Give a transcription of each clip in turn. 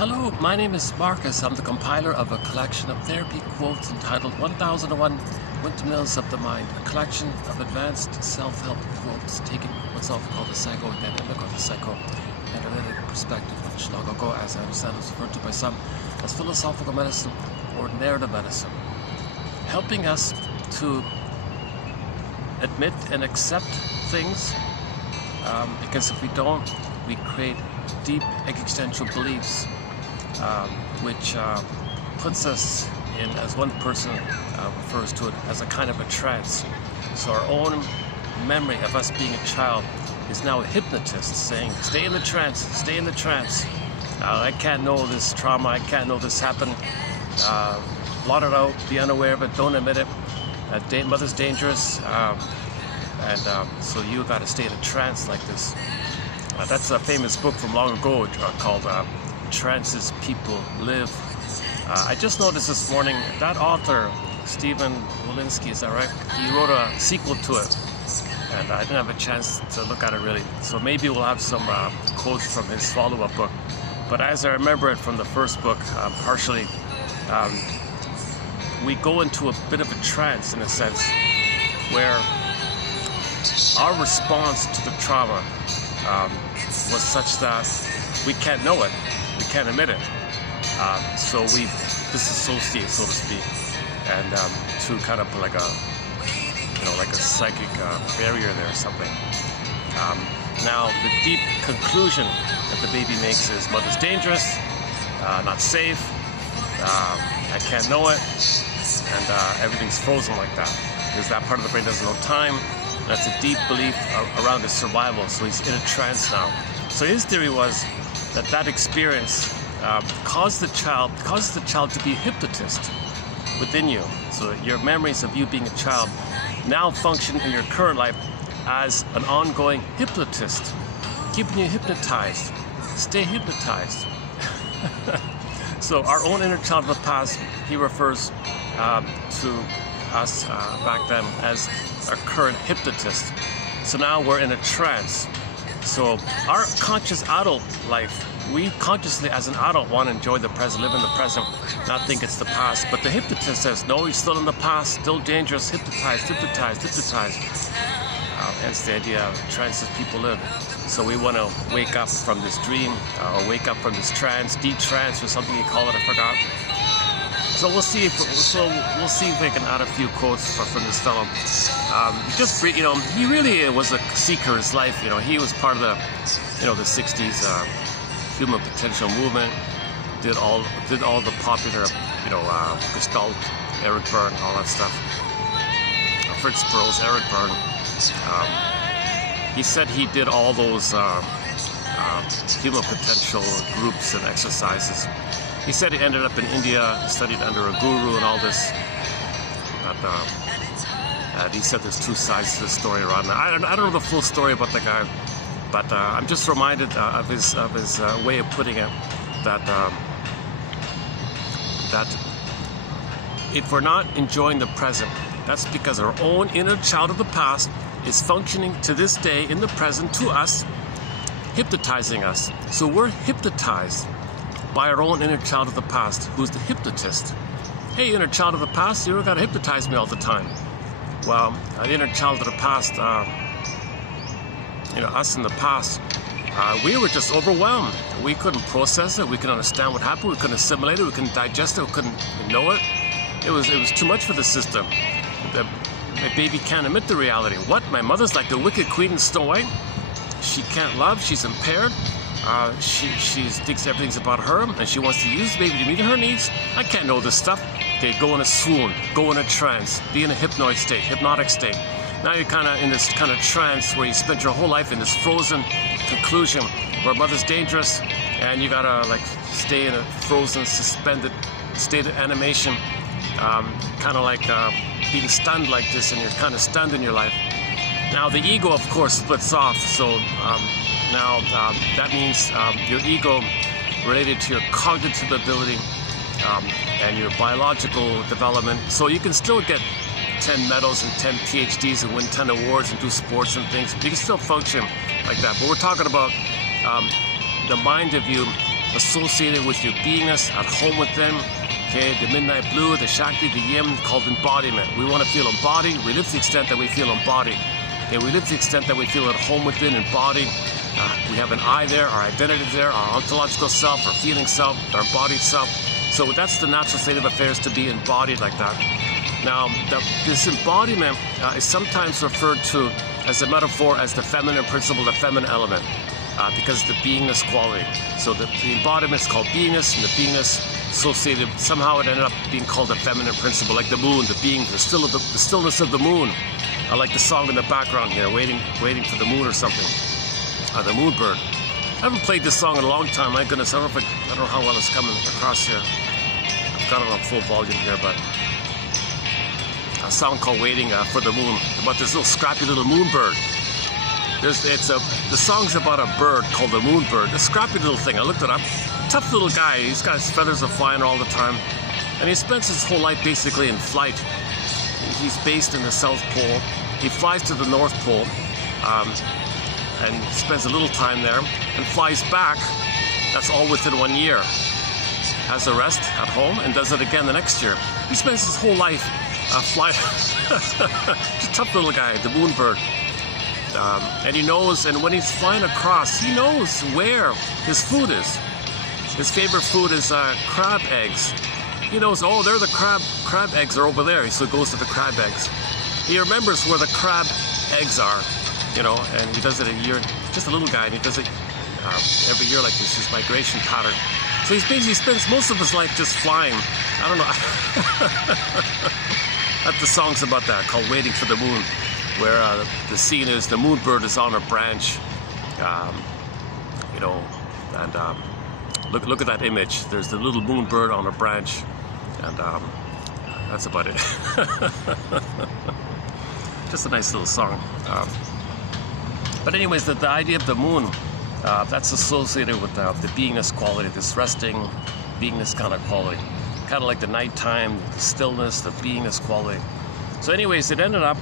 Hello, my name is Marcus. I'm the compiler of a collection of therapy quotes entitled 1001 Windmills of the Mind, a collection of advanced self-help quotes taken from what's often called the psychoanalytic or the psychoanalytic perspective, which long ago, as I understand, was referred to by some as philosophical medicine or narrative medicine, helping us to admit and accept things, because if we don't, we create deep existential beliefs, which puts us in, as one person refers to it, as a kind of a trance. So our own memory of us being a child is now a hypnotist saying, stay in the trance, stay in the trance. I can't know this trauma, I can't know this happened. Blot it out, be unaware of it, don't admit it. Mother's dangerous, so you got to stay in a trance like this. That's a famous book from long ago called Trances People Live. I just noticed this morning that author, Stephen Walensky, is that right? He wrote a sequel to it, and I didn't have a chance to look at it really. So maybe we'll have some quotes from his follow-up book. But as I remember it from the first book, partially, we go into a bit of a trance in a sense, where our response to the trauma was such that we can't know it, we can't admit it. So we disassociate, so to speak, and to kind of like a, like a psychic barrier there or something. Now, the deep conclusion that the baby makes is mother's dangerous, not safe, I can't know it, and everything's frozen like that, because that part of the brain doesn't know time. That's a deep belief around his survival, so he's in a trance now. So his theory was that that experience causes the child to be a hypnotist within you. So your memories of you being a child now function in your current life as an ongoing hypnotist, keeping you hypnotized. Stay hypnotized. So our own inner child of the past, he refers to us back then as our current hypnotist. So now we're in a trance. So our conscious adult life, we consciously as an adult want to enjoy the present, live in the present, not think it's the past. But the hypnotist says, no, you're still in the past, still dangerous, hypnotized, hypnotized, hypnotized. Hence the idea of trances people live. So we want to wake up from this dream, or wake up from this trance, deep trance, or something you call it, I forgot. So we'll see if we can add a few quotes from this fellow. He really was a seeker in his life. He was part of the, the '60s human potential movement. Did all the popular, Gestalt, Eric Berne, all that stuff. Fritz Perls, Eric Berne. He said he did all those human potential groups and exercises. He said he ended up in India, studied under a guru and all this. But he said there's two sides to the story around that. I don't know the full story about the guy, but I'm just reminded of his way of putting it, that if we're not enjoying the present, that's because our own inner child of the past is functioning to this day in the present to us, hypnotizing us. So we're hypnotized by our own inner child of the past, who's the hypnotist. Hey, inner child of the past, you don't gotta hypnotize me all the time. Well, the inner child of the past, us in the past, we were just overwhelmed. We couldn't process it, we couldn't understand what happened, we couldn't assimilate it, we couldn't digest it, we couldn't know it. It was too much for the system. My baby can't admit the reality. What? My mother's like the wicked queen in Snow White? She can't love, she's impaired. She thinks everything's about her, and she wants to use the baby to meet her needs. I can't know this stuff. Okay, go in a swoon, go in a trance, be in a hypnotic state. Now you're kind of in this kind of trance where you spent your whole life in this frozen conclusion where mother's dangerous, and you gotta stay in a frozen, suspended state of animation, kind of like being stunned like this, and you're kind of stunned in your life. Now the ego, of course, splits off. So now that means your ego related to your cognitive ability and your biological development. So you can still get 10 medals and 10 PhDs and win 10 awards and do sports and things. You can still function like that. But we're talking about the mind of you associated with your beingness, at home with them. Okay, the midnight blue, the Shakti, the Yim, called embodiment. We want to feel embodied. We live to the extent that we feel embodied. Okay, we live to the extent that we feel at home within, embodied. We have an I there, our identity there, our ontological self, our feeling self, our embodied self. So that's the natural state of affairs, to be embodied like that. Now, this embodiment is sometimes referred to as a metaphor as the feminine principle, the feminine element, because the beingness quality. So the embodiment is called beingness, and the beingness associated, somehow it ended up being called the feminine principle, like the moon, the being, the stillness of the moon. I like the song in the background here, waiting for the moon or something, the moon bird. I haven't played this song in a long time. My goodness, I don't know how well it's coming across here. I've got it on full volume here, but a song called "Waiting for the Moon," about this little scrappy little moon bird. The song's about a bird called the moon bird. This scrappy little thing. I looked it up. Tough little guy. He's got his feathers are flying all the time, and he spends his whole life basically in flight. He's based in the South Pole. He flies to the North Pole, and spends a little time there, and flies back. That's all within 1 year. Has a rest at home, and does it again the next year. He spends his whole life flying. He's a tough little guy, the moon bird. And he knows, and when he's flying across, he knows where his food is. His favorite food is crab eggs. He knows, oh, there the crab eggs are over there, so he goes to the crab eggs. He remembers where the crab eggs are, you know, and he does it a year. Just a little guy, and he does it every year like this, his migration pattern. So he basically spends most of his life just flying. I don't know. The song's about that, called "Waiting for the Moon," where the scene is the moon bird is on a branch, you know, and look at that image. There's the little moon bird on a branch, and that's about it. Just a nice little song. But anyways, the idea of the moon, that's associated with the beingness quality, this resting, beingness kind of quality. Kind of like the nighttime, the stillness, the beingness quality. So anyways, it ended up,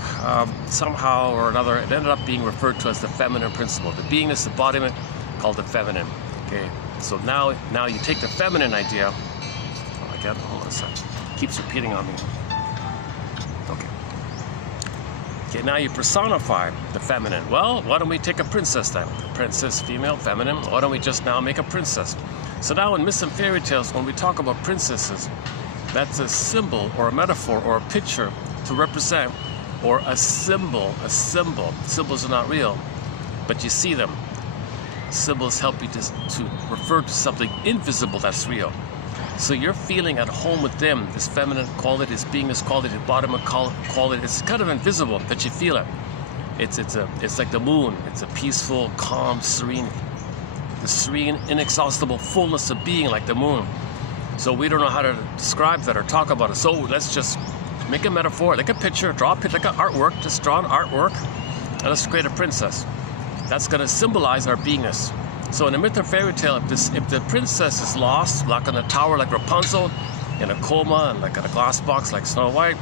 somehow or another, it ended up being referred to as the feminine principle. The beingness embodiment called the feminine. Okay, so now you take the feminine idea. Oh, again, hold on a second. Keeps repeating on me. Okay, now you personify the feminine. Well, why don't we take a princess then? Princess, female, feminine. Why don't we just now make a princess? So now in myths and fairy tales, when we talk about princesses, that's a symbol or a metaphor or a picture to represent, or a symbol. Symbols are not real, but you see them. Symbols help you to refer to something invisible that's real. So you're feeling at home with them, this feminine quality, this beingness quality, the embodiment quality. It's kind of invisible, but you feel it. It's like the moon. It's a peaceful, calm, serene, the serene, inexhaustible fullness of being, like the moon. So we don't know how to describe that or talk about it. So let's just make a metaphor, like a picture, draw a picture, like an artwork. Just draw an artwork, and let's create a princess. That's going to symbolize our beingness. So in a myth or fairy tale, if the princess is lost, like in a tower like Rapunzel, in a coma, and like in a glass box like Snow White,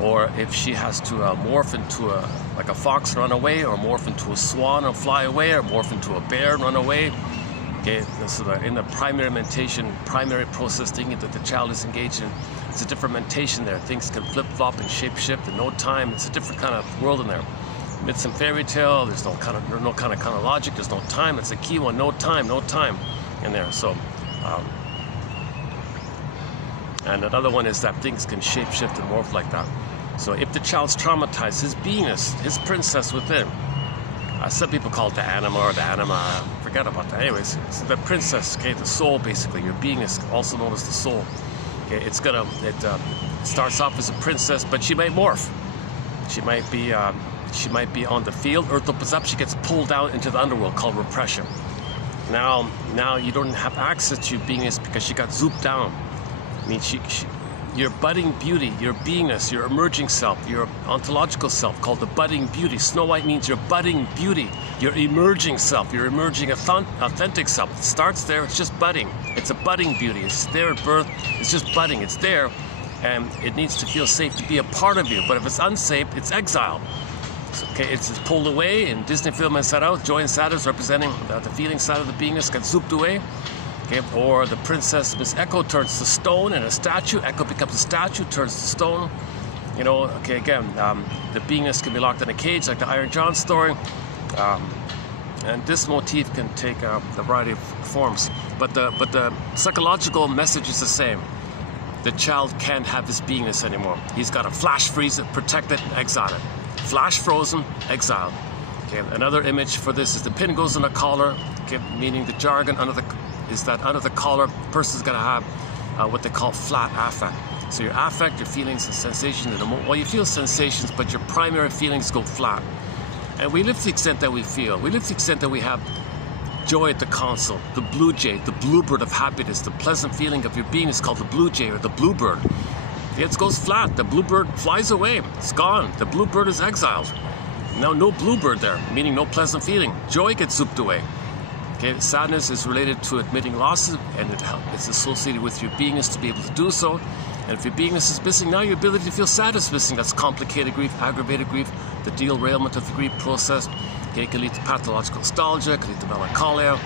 or if she has to morph into like a fox and run away, or morph into a swan and fly away, or morph into a bear and run away. Okay, so in the primary mentation, primary process thinking that the child is engaged in, it's a different mentation there. Things can flip-flop and shape-shift in no time. It's a different kind of world in there. Myths and fairy tale, there's no kind of logic, there's no time. It's a key one, no time in there. So, and another one is that things can shape-shift and morph like that. So if the child's traumatized, his beingness, his princess within, some people call it the anima or the anima, forget about that. Anyways, it's the princess, okay, the soul basically, your beingness, also known as the soul. Okay, it starts off as a princess, but she might morph. She might be on the field, Earth opens up, she gets pulled out into the underworld called repression. Now you don't have access to your beingness because she got zooped down. I mean, your budding beauty, your beingness, your emerging self, your ontological self called the budding beauty. Snow White means your budding beauty, your emerging self, your emerging authentic self. It starts there, it's just budding. It's a budding beauty. It's there at birth, it's just budding, it's there, and it needs to feel safe to be a part of you. But if it's unsafe, it's exile. Okay, it's pulled away. In Disney film Inside Out, joy and sadness representing the feeling side of the beingness gets zooped away. Okay, or the princess Miss Echo turns to stone and a statue. Echo becomes a statue, turns to stone. You know, okay, again, the beingness can be locked in a cage, like the Iron John story. And this motif can take a variety of forms. But the psychological message is the same. The child can't have his beingness anymore. He's got to flash freeze it, protect it, and exile it. Flash frozen, exiled. Okay, another image for this is the pin goes on the collar, okay, meaning the jargon is that under the collar, the person's got to have what they call flat affect. So your affect, your feelings and sensations, well, you feel sensations, but your primary feelings go flat. And we live to the extent that we feel. We live to the extent that we have joy at the counsel, the blue jay, the bluebird of happiness, the pleasant feeling of your being is called the blue jay or the bluebird. It goes flat. The bluebird flies away. It's gone. The bluebird is exiled. Now no bluebird there, meaning no pleasant feeling. Joy gets zooped away. Okay, sadness is related to admitting losses, and it's associated with your beingness to be able to do so. And if your beingness is missing, now your ability to feel sad is missing. That's complicated grief, aggravated grief, the derailment of the grief process. Okay, it can lead to pathological nostalgia, it can lead to melancholia.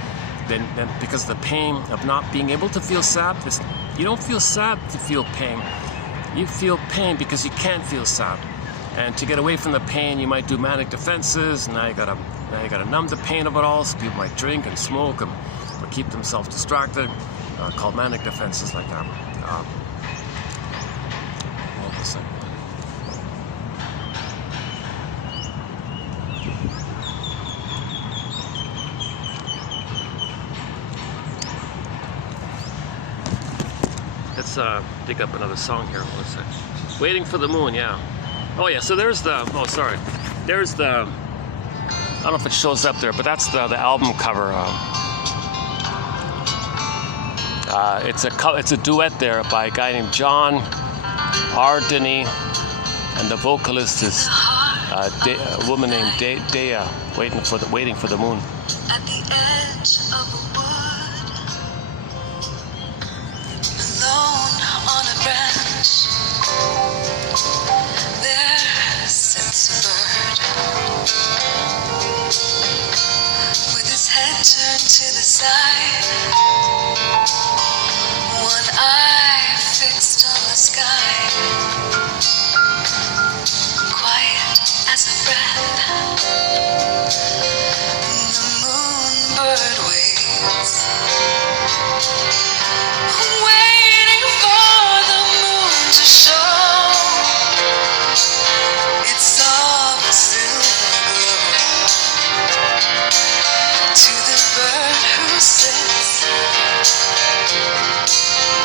Then because of the pain of not being able to feel sad, you don't feel sad to feel pain. You feel pain because you can't feel sad. And to get away from the pain, you might do manic defenses. Now you gotta numb the pain of it all. So people might drink and smoke or keep themselves distracted, called manic defenses like that. Hold on a second. Let's dig up another song here. One sec. Waiting for the Moon, yeah. Oh yeah, so there's the, oh sorry. There's the, I don't know if it shows up there, but that's the album cover. It's a duet there by a guy named John R. Denny, and the vocalist is a woman named Dea, waiting for the moon. At the edge of a wood, alone on a branch, there sits a bird with his head turned to the side, one eye fixed on the sky, quiet as a breath. The moonbird waits, waiting for the moon to show its soft silver glow to the bird who sits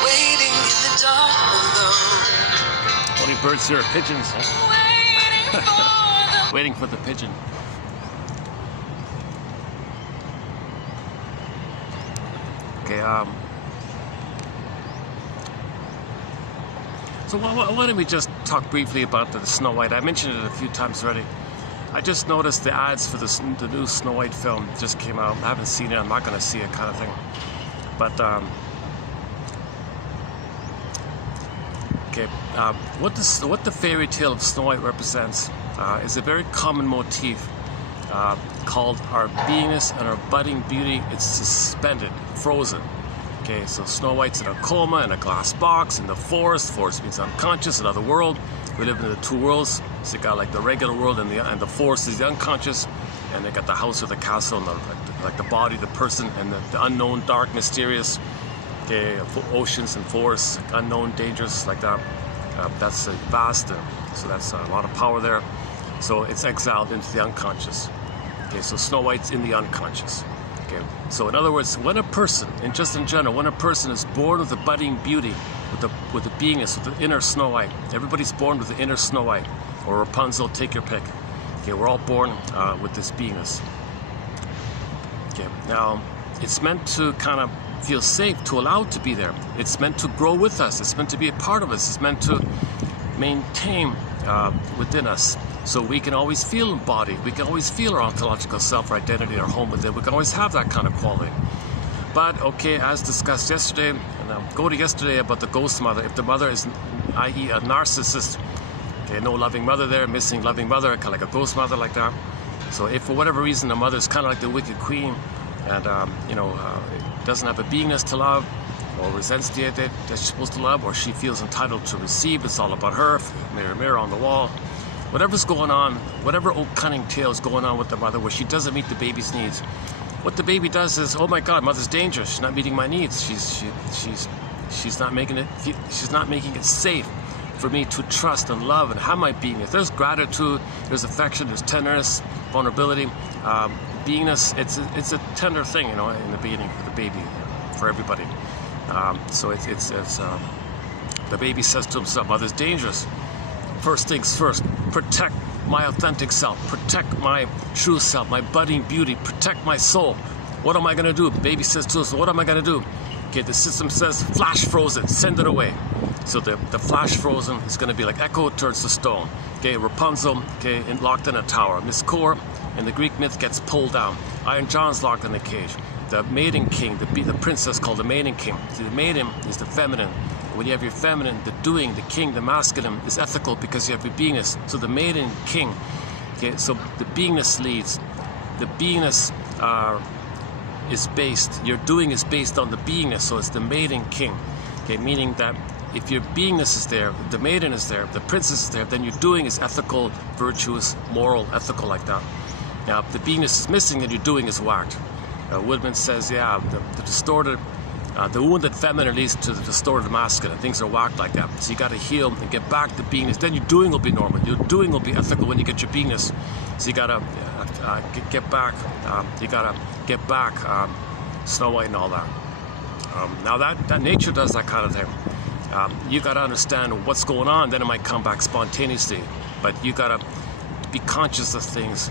waiting in the dark alone. Only birds here are pigeons. Waiting for the pigeon. Okay, so why don't we just talk briefly about the Snow White? I mentioned it a few times already. I just noticed the ads for the new Snow White film just came out. I haven't seen it. I'm not going to see it, kind of thing. But okay, what the fairy tale of Snow White represents is a very common motif called our beingness and our budding beauty. It's suspended, frozen. Okay, so Snow White's in a coma in a glass box in the forest. Forest means unconscious, another world. We live in the two worlds. So you got like the regular world and the forest is the unconscious, and they got the house or the castle and like the body, the person, and the unknown, dark, mysterious. Okay, oceans and forests, unknown, dangerous, like that. That's vast. So that's a lot of power there. So it's exiled into the unconscious. Okay, so Snow White's in the unconscious. Okay, so in other words, when a person, and just in general, when a person is born with a budding beauty, with the beingness, with the inner Snow White, everybody's born with the inner Snow White, or Rapunzel, take your pick. Okay, we're all born with this beingness. Okay, now it's meant to kind of feel safe, to allow it to be there. It's meant to grow with us. It's meant to be a part of us. It's meant to maintain within us. So we can always feel embodied. We can always feel our ontological self, our identity, our home within. We can always have that kind of quality. But, okay, as discussed yesterday, and I'll go to yesterday about the ghost mother. If the mother is, i.e. a narcissist, okay, no loving mother there, missing loving mother, kind of like a ghost mother like that. So if for whatever reason the mother is kind of like the wicked queen, and, doesn't have a beingness to love, or resents the idea that she's supposed to love, or she feels entitled to receive. It's all about her. Mirror, mirror on the wall. Whatever's going on, whatever old cunning tale is going on with the mother, where she doesn't meet the baby's needs. What the baby does is, oh my God, mother's dangerous. She's not meeting my needs. She's not making it. She's not making it safe for me to trust and love and have my beingness. There's gratitude. There's affection. There's tenderness, vulnerability, beingness. It's a tender thing, you know, in the beginning for the baby, for everybody. So it's the baby says to himself, mother's dangerous. First things first, protect my authentic self, protect my true self, my budding beauty, protect my soul. What am I going to do? Baby says to us, what am I going to do? Okay, the system says, flash frozen, send it away. So the flash frozen is going to be like echo turns to stone. Okay, Rapunzel, okay, locked in a tower. Miss Kor in the Greek myth gets pulled down. Iron John's locked in a cage. The maiden king, the princess called the maiden king. See, the maiden is the feminine. When you have your feminine, the doing, the king, the masculine is ethical because you have your beingness. So the maiden king, okay, so the beingness leads. The beingness is based, your doing is based on the beingness, so it's the maiden king. Okay, meaning that if your beingness is there, the maiden is there, the princess is there, then your doing is ethical, virtuous, moral, ethical like that. Now, if the beingness is missing, then your doing is whacked. Woodman says, yeah, the distorted, the wounded feminine leads to the distorted masculine. Things are whacked like that. So you got to heal and get back the beingness. Then your doing will be normal. Your doing will be ethical when you get your beingness. So you got to get back. You got to get back Snow White and all that. Now that nature does that kind of thing. You got to understand what's going on. Then it might come back spontaneously. But you got to be conscious of things.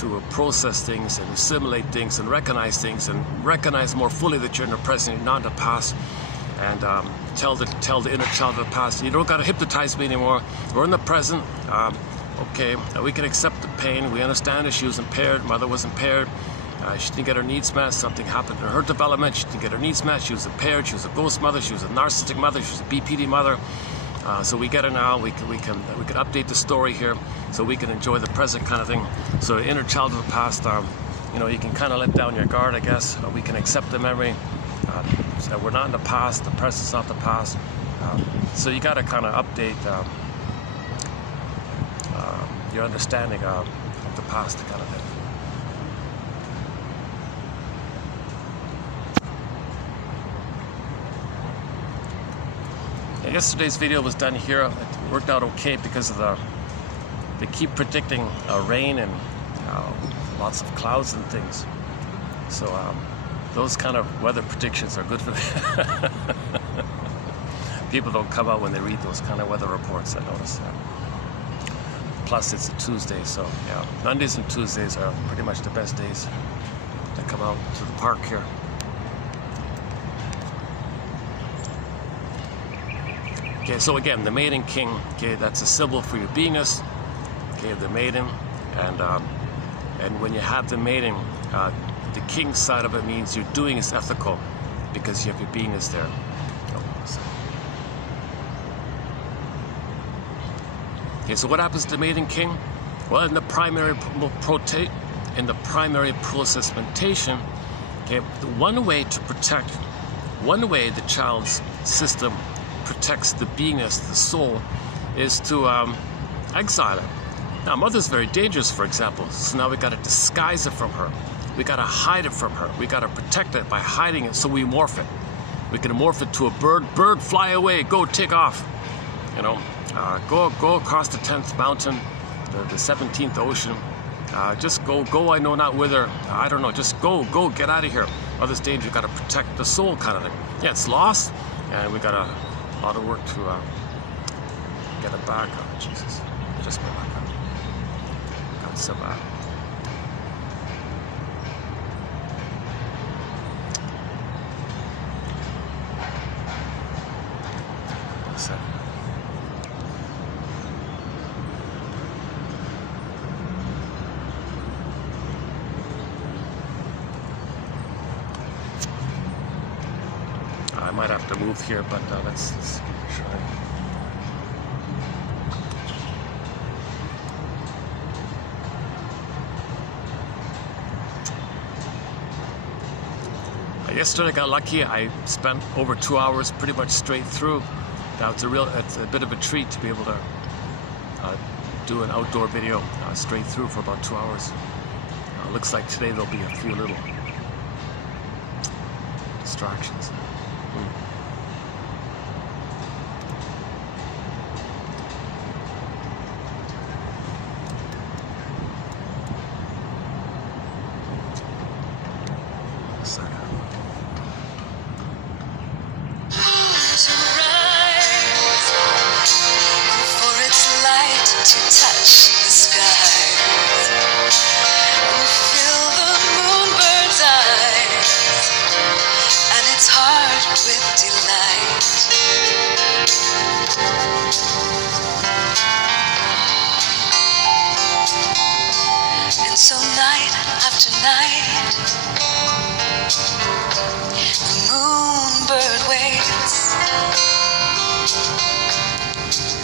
To process things and assimilate things and recognize more fully that you're in the present, you're not in the past, and tell the inner child of the past, you don't got to hypnotize me anymore. We're in the present. Okay, we can accept the pain. We understand that she was impaired. Mother was impaired. She didn't get her needs met. Something happened in her development. She didn't get her needs met. She was impaired. She was a ghost mother. She was a narcissistic mother. She was a BPD mother. So we get it now. We can update the story here, so we can enjoy the present kind of thing. So the inner child of the past, you know, you can kind of let down your guard, I guess. We can accept the memory. So we're not in the past. The present's not the past. So you got to kind of update your understanding of the past, kind of thing. Yesterday's video was done here. It worked out okay because of they keep predicting rain and lots of clouds and things. So those kind of weather predictions are good for me. People don't come out when they read those kind of weather reports, I notice. Plus it's a Tuesday, so yeah. Mondays and Tuesdays are pretty much the best days to come out to the park here. Okay, so again, the maiden king, okay, that's a symbol for your beingness, okay, the maiden, and when you have the maiden, the king side of it means your doing is ethical because you have your beingness there. Okay, so what happens to the maiden king? Well, in the primary process mentation, okay, one way the child's system protects the beingness, the soul, is to exile it. Now, mother's very dangerous, for example, so now we got to disguise it from her. We got to hide it from her. We got to protect it by hiding it, so we morph it. We can morph it to a bird. Bird, fly away, go, take off. You know, go across the 10th mountain, the 17th ocean. Just go, I know not whither. I don't know, just go, get out of here. Mother's danger, got to protect the soul kind of thing. Yeah, it's lost, and we got a lot of work to get it back. Oh, Jesus. Just get back up. Got so bad. I might have to move here, but let's try. Yesterday I got lucky. I spent over 2 hours pretty much straight through. It's a bit of a treat to be able to do an outdoor video straight through for about 2 hours. Looks like today there'll be a few little distractions. So night after night, the moonbird waits,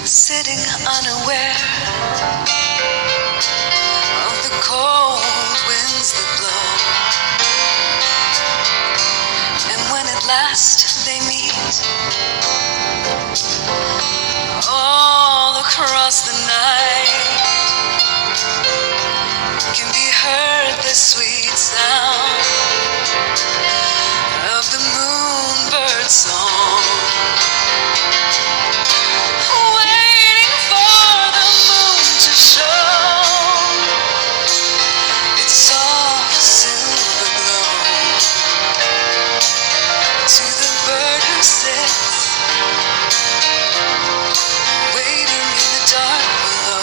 sitting unaware of the cold winds that blow. And when at last they meet, all across the night can be heard the sweet sound of the moonbird song, waiting for the moon to show its soft silver glow to the bird who sits waiting in the dark below.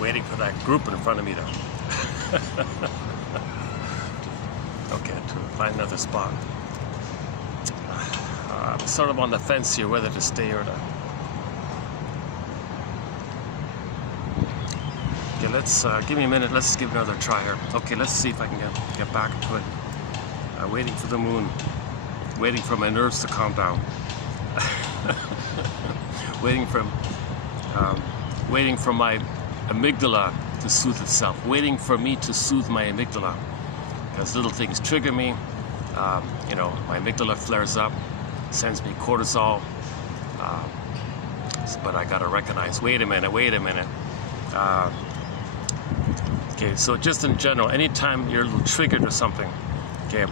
Waiting for that group in front of me to okay, to find another spot. I'm sort of on the fence here whether to stay or not. Okay, let's give me a minute. Let's give it another try here. Okay, let's see if I can get back to it. Waiting for the moon, waiting for my nerves to calm down. waiting for my amygdala to soothe itself, waiting for me to soothe my amygdala. Because little things trigger me, you know, my amygdala flares up, sends me cortisol, but I gotta recognize, wait a minute. Okay, so just in general, anytime you're a little triggered or something, okay,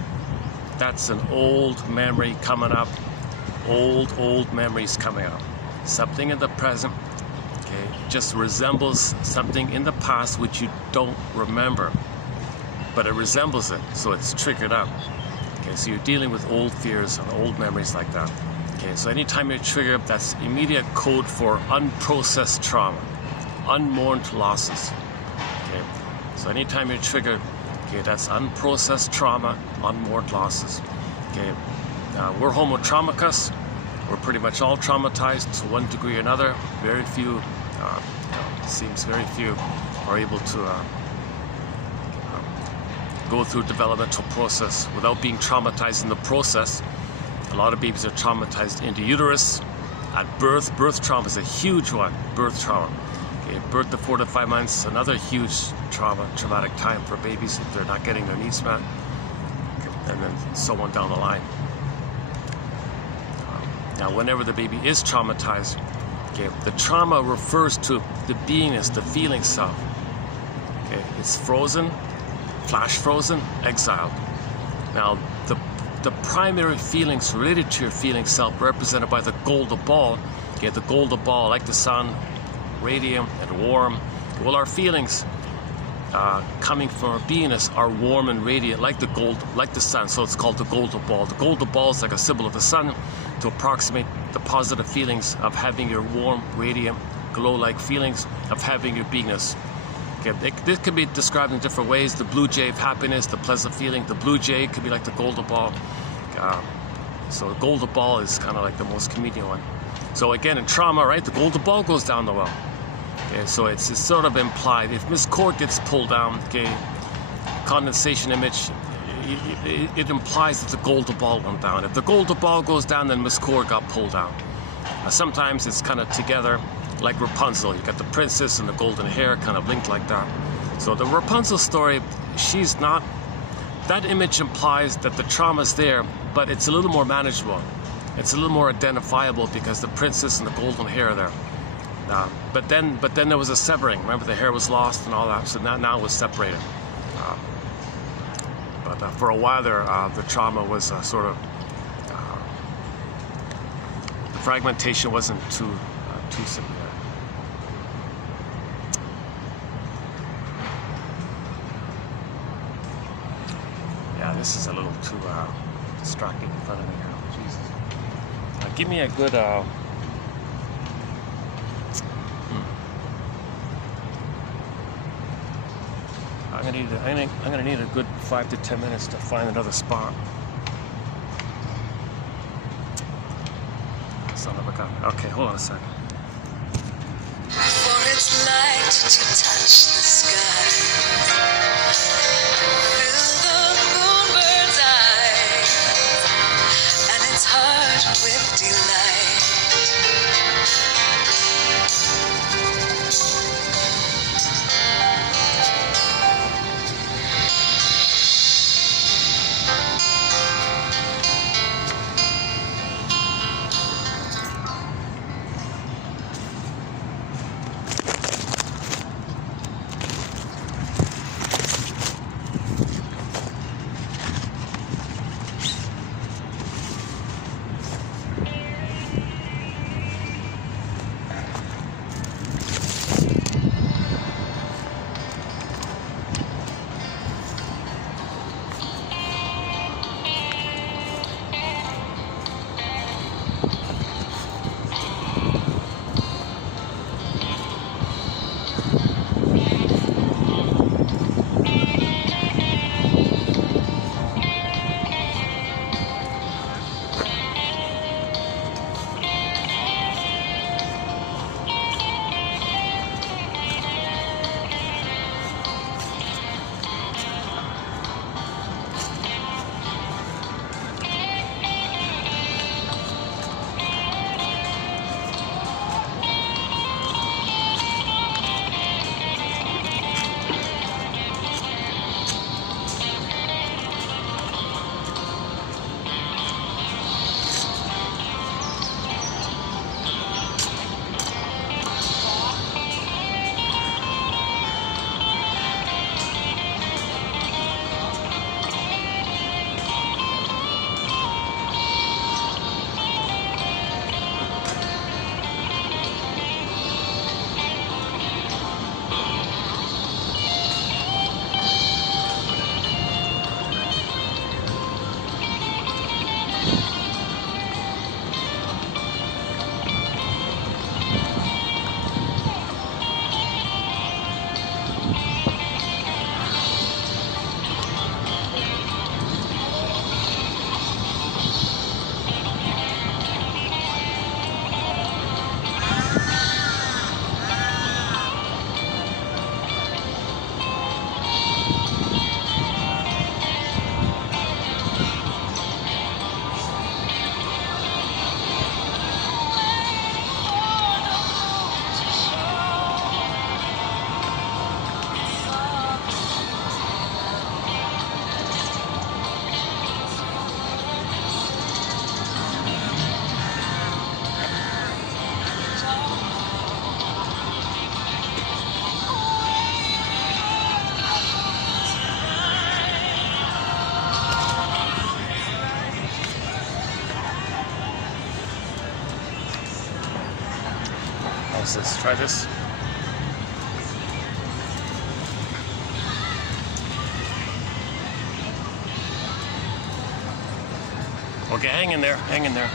that's an old memory coming up, old memories coming up. Something in the present, okay, just resembles something in the past which you don't remember, but it resembles it, so it's triggered up. Okay, so you're dealing with old fears and old memories like that. Okay, so anytime you're triggered, that's immediate code for unprocessed trauma, unmourned losses. Okay, so anytime you're triggered, okay, that's unprocessed trauma, unmourned losses. Okay, we're homo traumicus. We're pretty much all traumatized to one degree or another. Very few, it seems very few are able to go through developmental process without being traumatized in the process. A lot of babies are traumatized into uterus at birth. Birth trauma is a huge one. Birth trauma. Okay, birth to 4 to 5 months, another huge traumatic time for babies if they're not getting their needs met, and then so on down the line. Now, whenever the baby is traumatized, okay, the trauma refers to the beingness, the feeling self. Okay, it's frozen, flash frozen, exiled. Now, the primary feelings related to your feeling self, represented by the golden ball. Okay, the golden ball, like the sun, radiant and warm. Well, our feelings coming from our beingness are warm and radiant, like the sun. So it's called the golden ball. The golden ball is like a symbol of the sun to approximate the positive feelings of having your warm, radiant, glow-like feelings of having your beingness. Okay, this can be described in different ways. The blue jay of happiness, the pleasant feeling. The blue jay could be like the golden ball. So the golden ball is kind of like the most convenient one. So again, in trauma, right, the golden ball goes down the well. Okay, so it's sort of implied. If Miss Cord gets pulled down, okay, condensation image, it implies that the golden ball went down. If the golden ball goes down, then Miss Cord got pulled down. Sometimes it's kind of together, like Rapunzel. You got the princess and the golden hair kind of linked like that. So the Rapunzel story, she's not, that image implies that the trauma's there, but it's a little more manageable. It's a little more identifiable because the princess and the golden hair are there. But then there was a severing. Remember, the hair was lost and all that, so now it was separated. But for a while there, the trauma was sort of, the fragmentation wasn't too severe. Yeah, this is a little too distracting in front of me now. Jesus. Give me a good. I'm gonna need a good 5 to 10 minutes to find another spot. Son of a gun. Okay, hold on a second. For its light to touch the sky, fill the moonbird's eyes, and its heart with delight. How's this? Try this. Okay, hang in there, hang in there.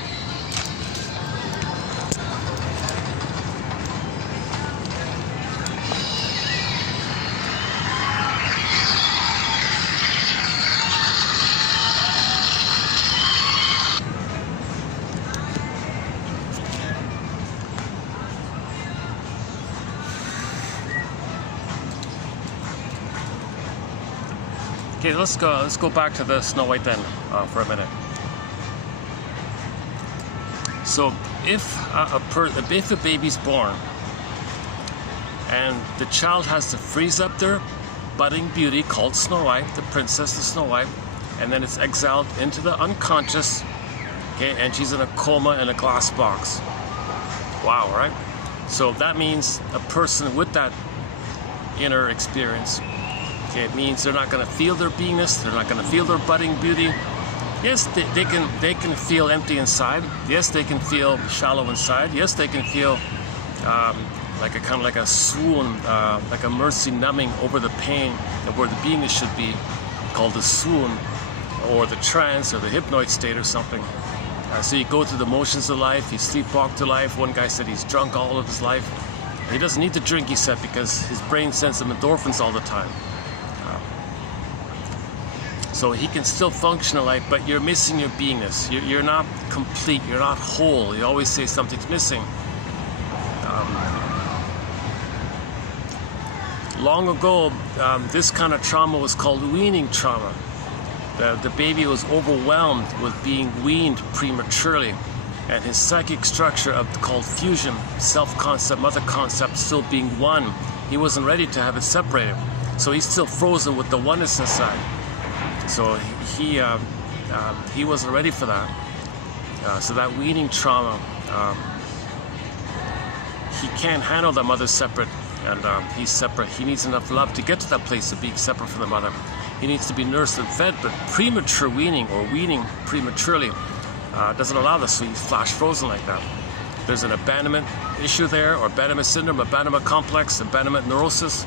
Okay, let's go back to the Snow White then for a minute. So if a baby's born and the child has to freeze up their budding beauty called Snow White, the princess, the Snow White, and then it's exiled into the unconscious, okay, and she's in a coma in a glass box. Wow, right? So that means a person with that inner experience, okay, it means they're not going to feel their beingness, they're not going to feel their budding beauty. Yes, they can feel empty inside. Yes, they can feel shallow inside. Yes, they can feel like a kind of like a swoon, like a mercy numbing over the pain of where the beingness should be, called the swoon, or the trance, or the hypnoid state, or something. So you go through the motions of life, you sleepwalk to life. One guy said he's drunk all of his life. He doesn't need to drink, he said, because his brain sends him endorphins all the time. So he can still function in life, but you're missing your beingness. You're not complete, you're not whole. You always say something's missing. Long ago, this kind of trauma was called weaning trauma. The baby was overwhelmed with being weaned prematurely, and his psychic structure called fusion, self-concept, mother concept, still being one. He wasn't ready to have it separated, so he's still frozen with the oneness inside. So he wasn't ready for that. So that weaning trauma, he can't handle the mother separate, and he's separate. He needs enough love to get to that place of being separate from the mother. He needs to be nursed and fed, but premature weaning, or weaning prematurely, doesn't allow this, so he's flash frozen like that. There's an abandonment issue there, or abandonment syndrome, abandonment complex, abandonment neurosis.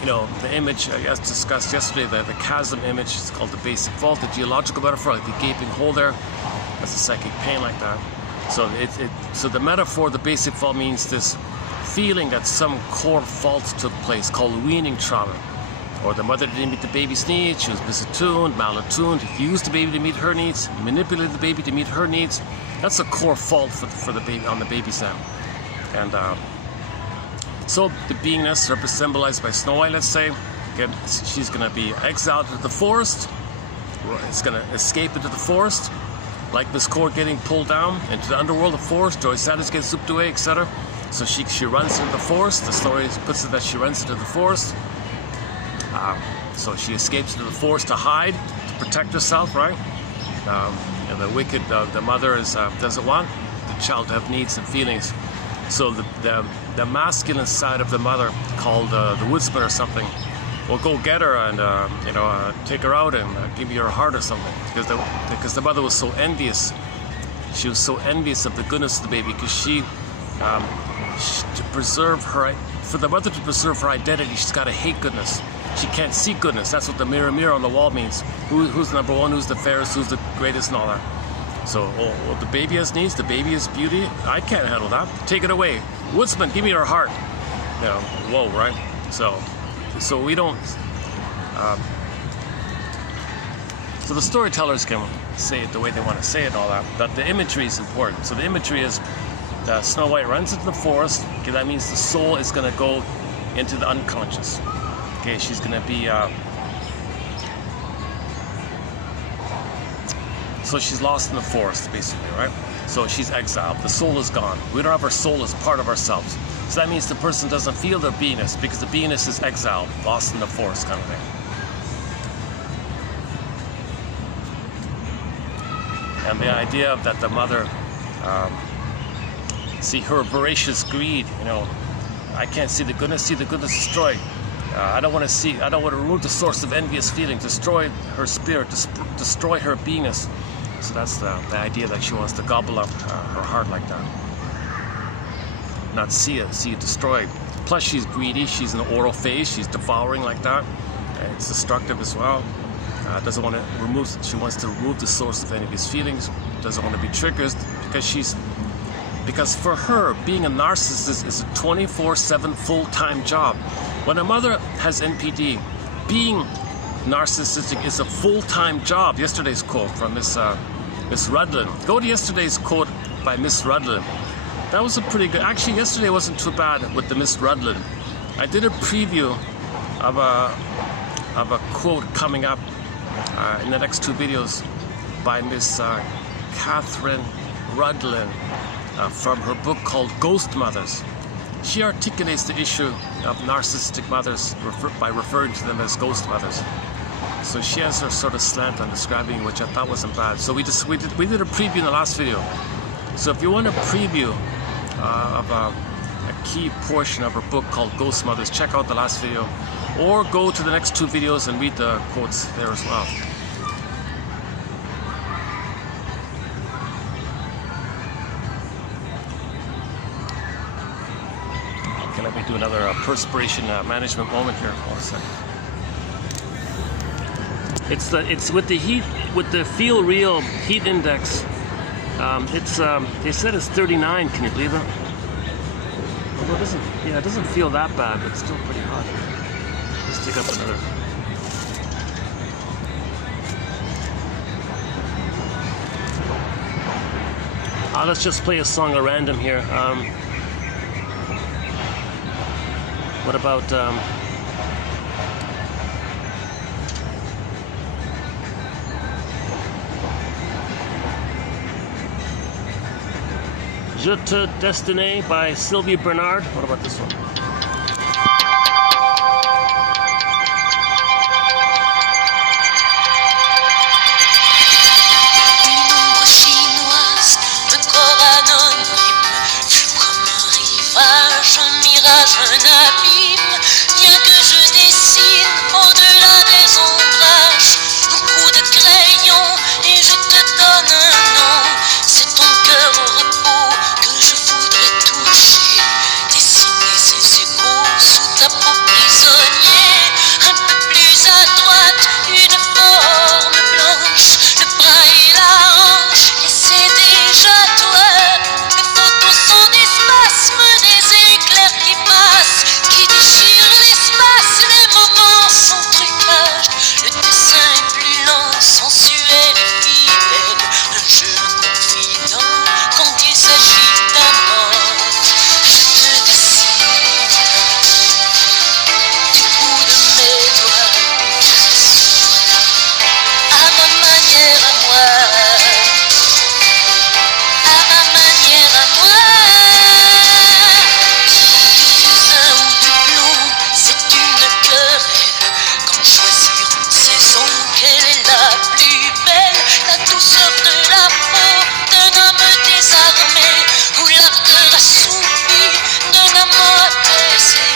You know, the image, as discussed yesterday, the chasm image, is called the basic fault, the geological metaphor, like the gaping hole there. That's a psychic pain like that. So so the metaphor, the basic fault, means this feeling that some core fault took place, called weaning trauma. Or the mother didn't meet the baby's needs, she was misattuned, malattuned, used the baby to meet her needs, manipulated the baby to meet her needs. That's a core fault for the baby, on the baby's end. And so the beingness, symbolized by Snow White, let's say, again, she's going to be exiled into the forest. It's going to escape into the forest, like Miss Cord getting pulled down into the underworld of forest, Joy Sadis gets zooped away, etc. So she runs into the forest. The story puts it that she runs into the forest. So she escapes into the forest to hide, to protect herself, right? And the wicked, the mother doesn't want the child to have needs and feelings. So the masculine side of the mother, called the woodsman or something, will go get her and take her out and give you her heart or something, because the mother was so envious. She was so envious of the goodness of the baby, because to preserve her, for the mother to preserve her identity, she's got to hate goodness. She can't see goodness. That's what the mirror on the wall means. Who's number one? Who's the fairest? Who's the greatest? And all that. So, the baby has needs. The baby is beauty. I can't handle that. Take it away. Woodsman, give me your heart. You know, whoa, right? So we don't. So the storytellers can say it the way they want to say it and all that. But the imagery is important. So the imagery is that Snow White runs into the forest. Okay, that means the soul is going to go into the unconscious. Okay, she's going to be. So she's lost in the forest, basically, right? So she's exiled. The soul is gone. We don't have our soul as part of ourselves. So that means the person doesn't feel their beingness, because the beingness is exiled, lost in the forest, kind of thing. And the idea of that the mother, see her voracious greed, I can't see the goodness destroyed. I don't want to remove the source of envious feeling, destroy her spirit, destroy her beingness. So that's the idea, that she wants to gobble up her heart like that. Not see it destroyed. Plus she's greedy, she's in the oral phase, she's devouring like that. It's destructive as well. Doesn't want to remove, she wants to remove the source of envious feelings, doesn't want to be triggered, because for her, being a narcissist is a 24/7 full-time job. When a mother has NPD, being narcissistic is a full-time job. Yesterday's quote from Miss Rudlin. Go to yesterday's quote by Miss Rudlin. That was a pretty good. Actually, yesterday wasn't too bad with the Miss Rudlin. I did a preview of a quote coming up in the next two videos by Miss Catherine Rudlin from her book called Ghost Mothers. She articulates the issue of narcissistic mothers by referring to them as ghost mothers. So she has her sort of slant on describing, which I thought wasn't bad. So we did a preview in the last video. So if you want a preview of a key portion of her book called Ghost Mothers, check out the last video, or go to the next 2 videos and read the quotes there as well. Okay, let me do another perspiration management moment here. Hold a second. It's with the heat, with the Feel Real heat index. They said it's 39. Can you believe it? Although it doesn't feel that bad, but it's still pretty hot. Let's take up another. Let's just play a song at random here. What about Je te destiné by Sylvia Bernard. What about this one? Une ombre chinoise, le corps anonyme, flou comme un rivage, un mirage, un abîme. Bien que je dessine au-delà des ombrages, un coup de crayon et je te donne un nom. C'est ton cœur au repos que je voudrais toucher, dessiner ses échos sous ta peau prisonnier. Un peu plus à droite, une forme blanche, le bras et la hanche, et c'est déjà toi. Les photos sont des spasmes, des éclairs qui passent, qui déchirent l'espace, les moments sont trucages. Le dessin est plus lent, sensuel et fidèle, un jeu confident quand il s'agit d'amour. Je te dessine du bout de mes doigts, à ma manière à moi, à ma manière à moi. Du fusain ou du plomb, c'est une querelle. Quand choisir une saison, quelle est la plus belle? La douceur de la peau d'un homme désarmé, ou l'ardeur assoupie d'un amant apaisé.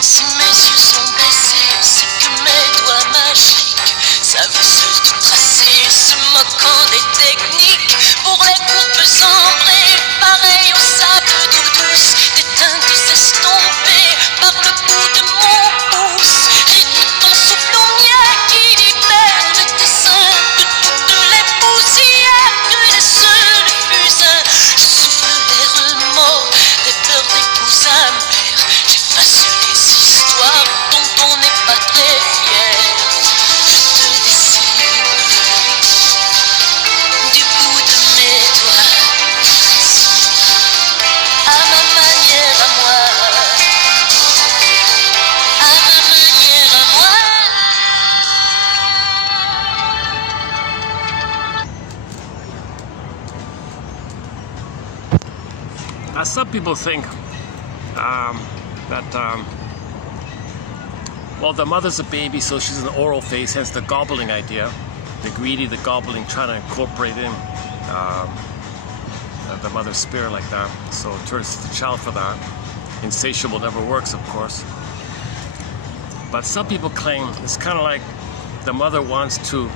Si mes yeux sont blessés, c'est que mes doigts magiques savent seuls tout tracer, se moquant des techniques pour les courbes ambrées, pareilles au sable d'eau douce, des teintes estompées par le bout de mon pouce. Rythme ton souffle au mien qui libère le dessin de toutes les poussières que laisse le fusain. Je souffle les remords, des peurs, des coups amers. J'efface les histoires dont on n'est pas très fier. Je te dessine du bout de mes doigts, à ma manière à moi, à ma manière à moi. Some people think that well, the mother's a baby, so she's an oral phase, hence the gobbling idea, the greedy, the gobbling, trying to incorporate in the mother's spirit like that. So it turns to the child for that. Insatiable never works, of course. But some people claim it's kind of like the mother wants to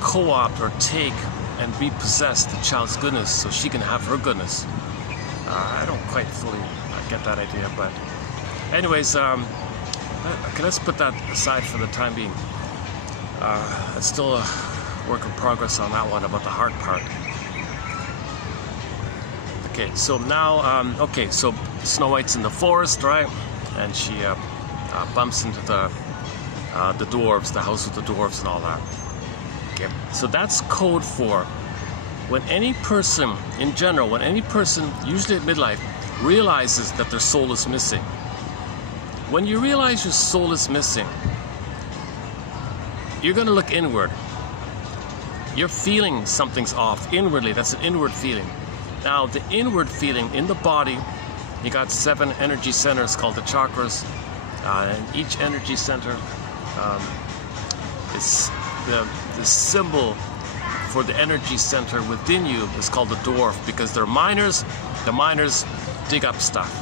co-opt or take and repossess the child's goodness so she can have her goodness. I don't quite fully get that idea, but anyways, okay, let's put that aside for the time being. It's still a work in progress on that one about the heart part. Okay, so now, okay, so Snow White's in the forest, right? And she bumps into the dwarves, the house with the dwarves and all that. Okay, so that's code for when any person, in general, when any person, usually at midlife, realizes that their soul is missing. When you realize your soul is missing, you're going to look inward. you're feeling something's off inwardly. That's an inward feeling. Now, the inward feeling in the body, you got 7 energy centers called the chakras, and each energy center is the symbol for the energy center within you is called the dwarf, because they're miners. The miners dig up stuff.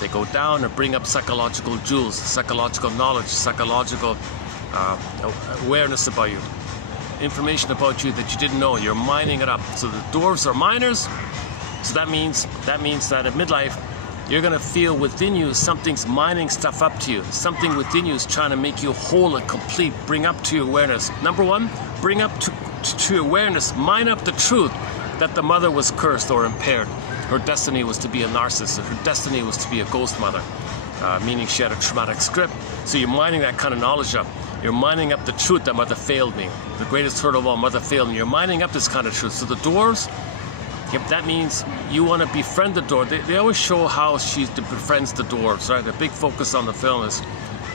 They go down and bring up psychological jewels, psychological knowledge, psychological awareness about you, information about you that you didn't know. You're mining it up. So the dwarves are miners. So that means that at midlife, you're gonna feel within you something's mining stuff up to you. Something within you is trying to make you whole and complete. Bring up to your awareness. Number one, bring up to awareness. Mine up the truth that the mother was cursed or impaired. Her destiny was to be a narcissist. Her destiny was to be a ghost mother, meaning she had a traumatic script. So you're mining that kind of knowledge up. You're mining up the truth that mother failed me. The greatest hurt of all, mother failed me. You're mining up this kind of truth. So the dwarves, that means you want to befriend the dwarf. They always show how she befriends the dwarves, right? The big focus on the film is,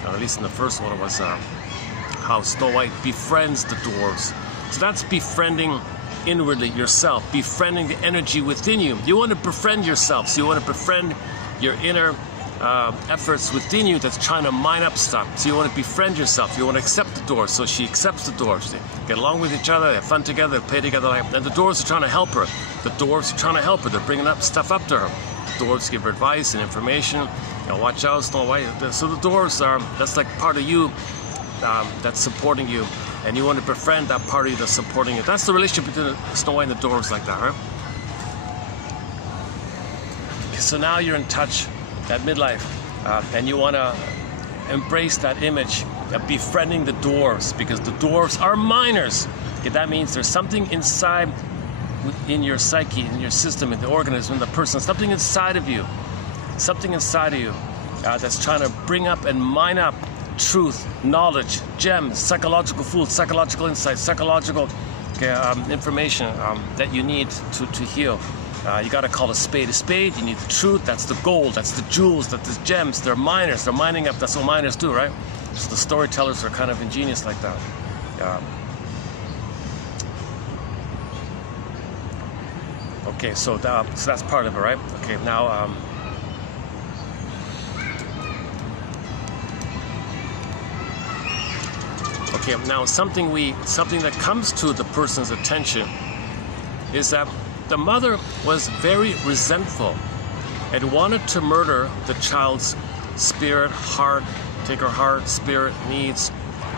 at least in the first one, it was how Snow White befriends the dwarves. So that's befriending inwardly yourself, befriending the energy within you. You want to befriend yourself, so you want to befriend your inner efforts within you that's trying to mine up stuff. So you want to befriend yourself. You want to accept the dwarves. So she accepts the dwarves. They get along with each other. They have fun together. They play together. And the dwarves are trying to help her. The dwarves are trying to help her. They're bringing up stuff up to her. The dwarves give her advice and information. You know, watch out, Snow White. So the dwarves are, that's like part of you that's supporting you. And you want to befriend that part of you that's supporting you. That's the relationship between Snow White and the dwarves, like that, right? Okay, so now you're in touch at midlife, and you want to embrace that image of befriending the dwarves, because the dwarves are miners. Okay, that means there's something inside, in your psyche, in your system, in the organism, in the person, something inside of you that's trying to bring up and mine up truth, knowledge, gems, psychological food, psychological insight, psychological information that you need to heal. You got to call a spade a spade. You need the truth. That's the gold. That's the jewels. That's the gems. They're miners. They're mining up. That's what miners do, right? So the storytellers are kind of ingenious like that. Okay, so that's part of it, right? Okay, now something that comes to the person's attention is that the mother was very resentful and wanted to murder the child's spirit, heart, take her heart, spirit, needs,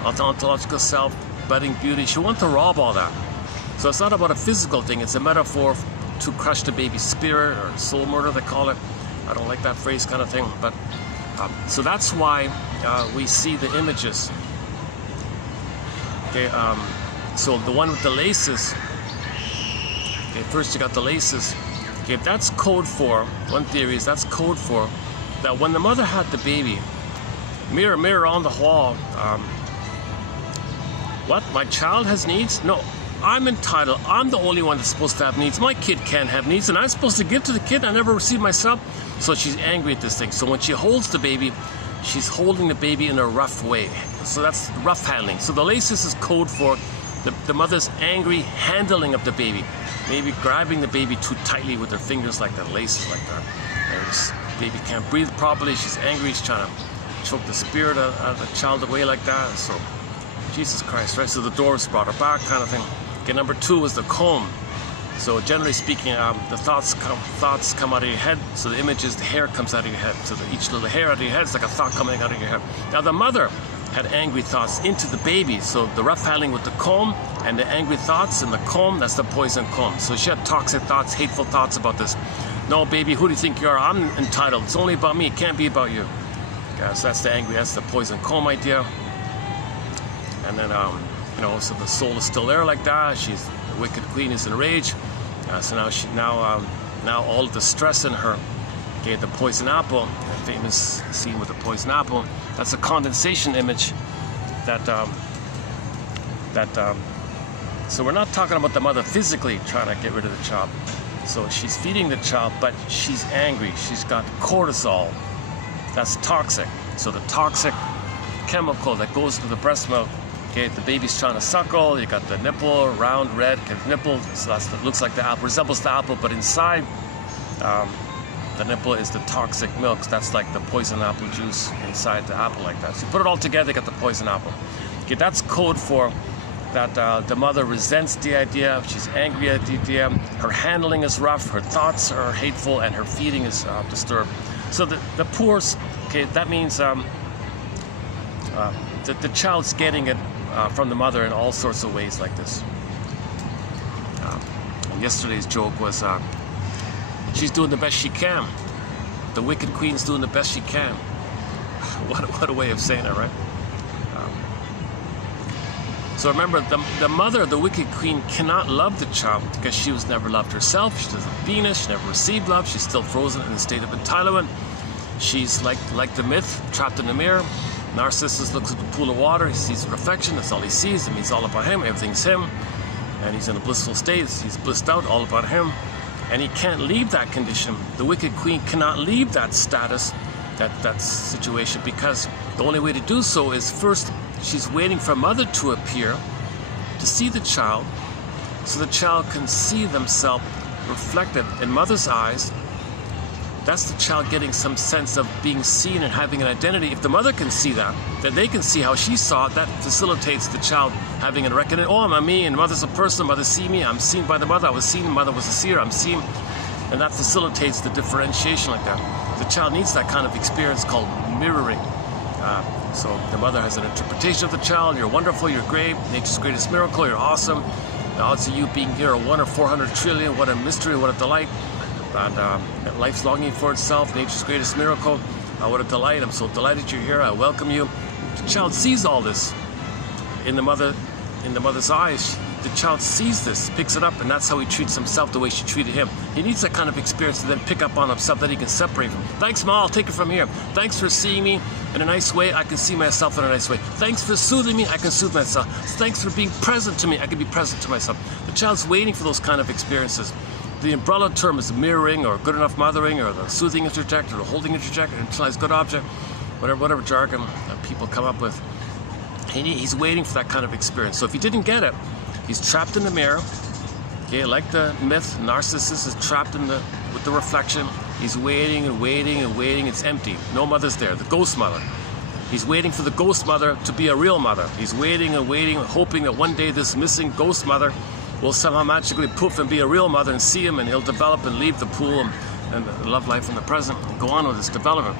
ontological self, budding beauty. She wanted to rob all that. So it's not about a physical thing. It's a metaphor to crush the baby's spirit, or soul murder, they call it. I don't like that phrase kind of thing. But so that's why we see the images. Okay, so the one with the laces. Okay, first you got the laces. Okay, that's code for, one theory is that's code for that when the mother had the baby, mirror, mirror on the wall, what, my child has needs? No, I'm entitled. I'm the only one that's supposed to have needs. My kid can't have needs, and I'm supposed to give to the kid I never received myself. So she's angry at this thing. So when she holds the baby, she's holding the baby in a rough way. So that's rough handling. So the laces is code for the mother's angry handling of the baby. Maybe grabbing the baby too tightly with her fingers like that, laces like that. And this baby can't breathe properly. She's angry. She's trying to choke the spirit out of the child away like that. So, Jesus Christ, right? So the dwarves brought her back, kind of thing. Okay, number 2 was the comb. So generally speaking, the thoughts come out of your head. So the image is the hair comes out of your head. So each little hair out of your head is like a thought coming out of your head. Now the mother had angry thoughts into the baby. So the rough handling with the comb and the angry thoughts and the comb, that's the poison comb. So she had toxic thoughts, hateful thoughts about this. No, baby, who do you think you are? I'm entitled. It's only about me. It can't be about you. Okay, so that's the angry, that's the poison comb idea. And then, so the soul is still there like that. She's the wicked queen is enraged. So now all the stress in her. Okay, the poison apple, the famous scene with the poison apple. That's a condensation image. So we're not talking about the mother physically trying to get rid of the child. So she's feeding the child, but she's angry. She's got cortisol. That's toxic. So the toxic chemical that goes to the breast milk Okay, the baby's trying to suckle. You got the nipple, round, red nipple. So looks like the apple, resembles the apple, but inside the nipple is the toxic milk. That's like the poison apple juice inside the apple, like that. So you put it all together, you got the poison apple. Okay, that's code for that the mother resents the idea. She's angry at the idea. Her handling is rough. Her thoughts are hateful, and her feeding is disturbed. So the pores. Okay, that means that the child's getting it from the mother in all sorts of ways like this. Yesterday's joke was she's doing the best she can. The wicked queen's doing the best she can. What a way of saying it, right? So remember, the mother, the wicked queen, cannot love the child because she was never loved herself. She doesn't have Venus. She never received love. She's still frozen in a state of entitlement. She's like the myth, trapped in a mirror. Narcissus looks at the pool of water. He sees the reflection. That's all he sees. It means all about him. Everything's him. And he's in a blissful state. He's blissed out, all about him. And he can't leave that condition. The wicked queen cannot leave that status, that situation, because the only way to do so is first she's waiting for mother to appear to see the child, so the child can see themselves reflected in mother's eyes. That's the child getting some sense of being seen and having an identity. If the mother can see that, then they can see how she saw it. That facilitates the child having a reckoning. Oh, I'm me, and mother's a person. Mother see me. I'm seen by the mother. I was seen. Mother was a seer. I'm seen. And that facilitates the differentiation like that. The child needs that kind of experience called mirroring. So the mother has an interpretation of the child. You're wonderful. You're great. Nature's greatest miracle. You're awesome. The odds of you being here are 1 or 400 trillion. What a mystery. What a delight. And life's longing for itself, nature's greatest miracle. What a delight. I'm so delighted you're here. I welcome you. The child sees all this in the mother's eyes. The child sees this, picks it up, and that's how he treats himself the way she treated him. He needs that kind of experience to then pick up on himself that he can separate from. Thanks, Ma, I'll take it from here. Thanks for seeing me in a nice way. I can see myself in a nice way. Thanks for soothing me. I can soothe myself. Thanks for being present to me. I can be present to myself. The child's waiting for those kind of experiences. The umbrella term is mirroring, or good enough mothering, or the soothing interject, or the holding interject, or internalized good object, whatever jargon that people come up with. He's waiting for that kind of experience. So if he didn't get it, he's trapped in the mirror. Okay, like the myth, Narcissus is trapped with the reflection. He's waiting and waiting and waiting. It's empty. No mother's there. The ghost mother. He's waiting for the ghost mother to be a real mother. He's waiting and waiting, hoping that one day this missing ghost mother will somehow magically poof and be a real mother and see him, and he'll develop and leave the pool and love life in the present and go on with his development.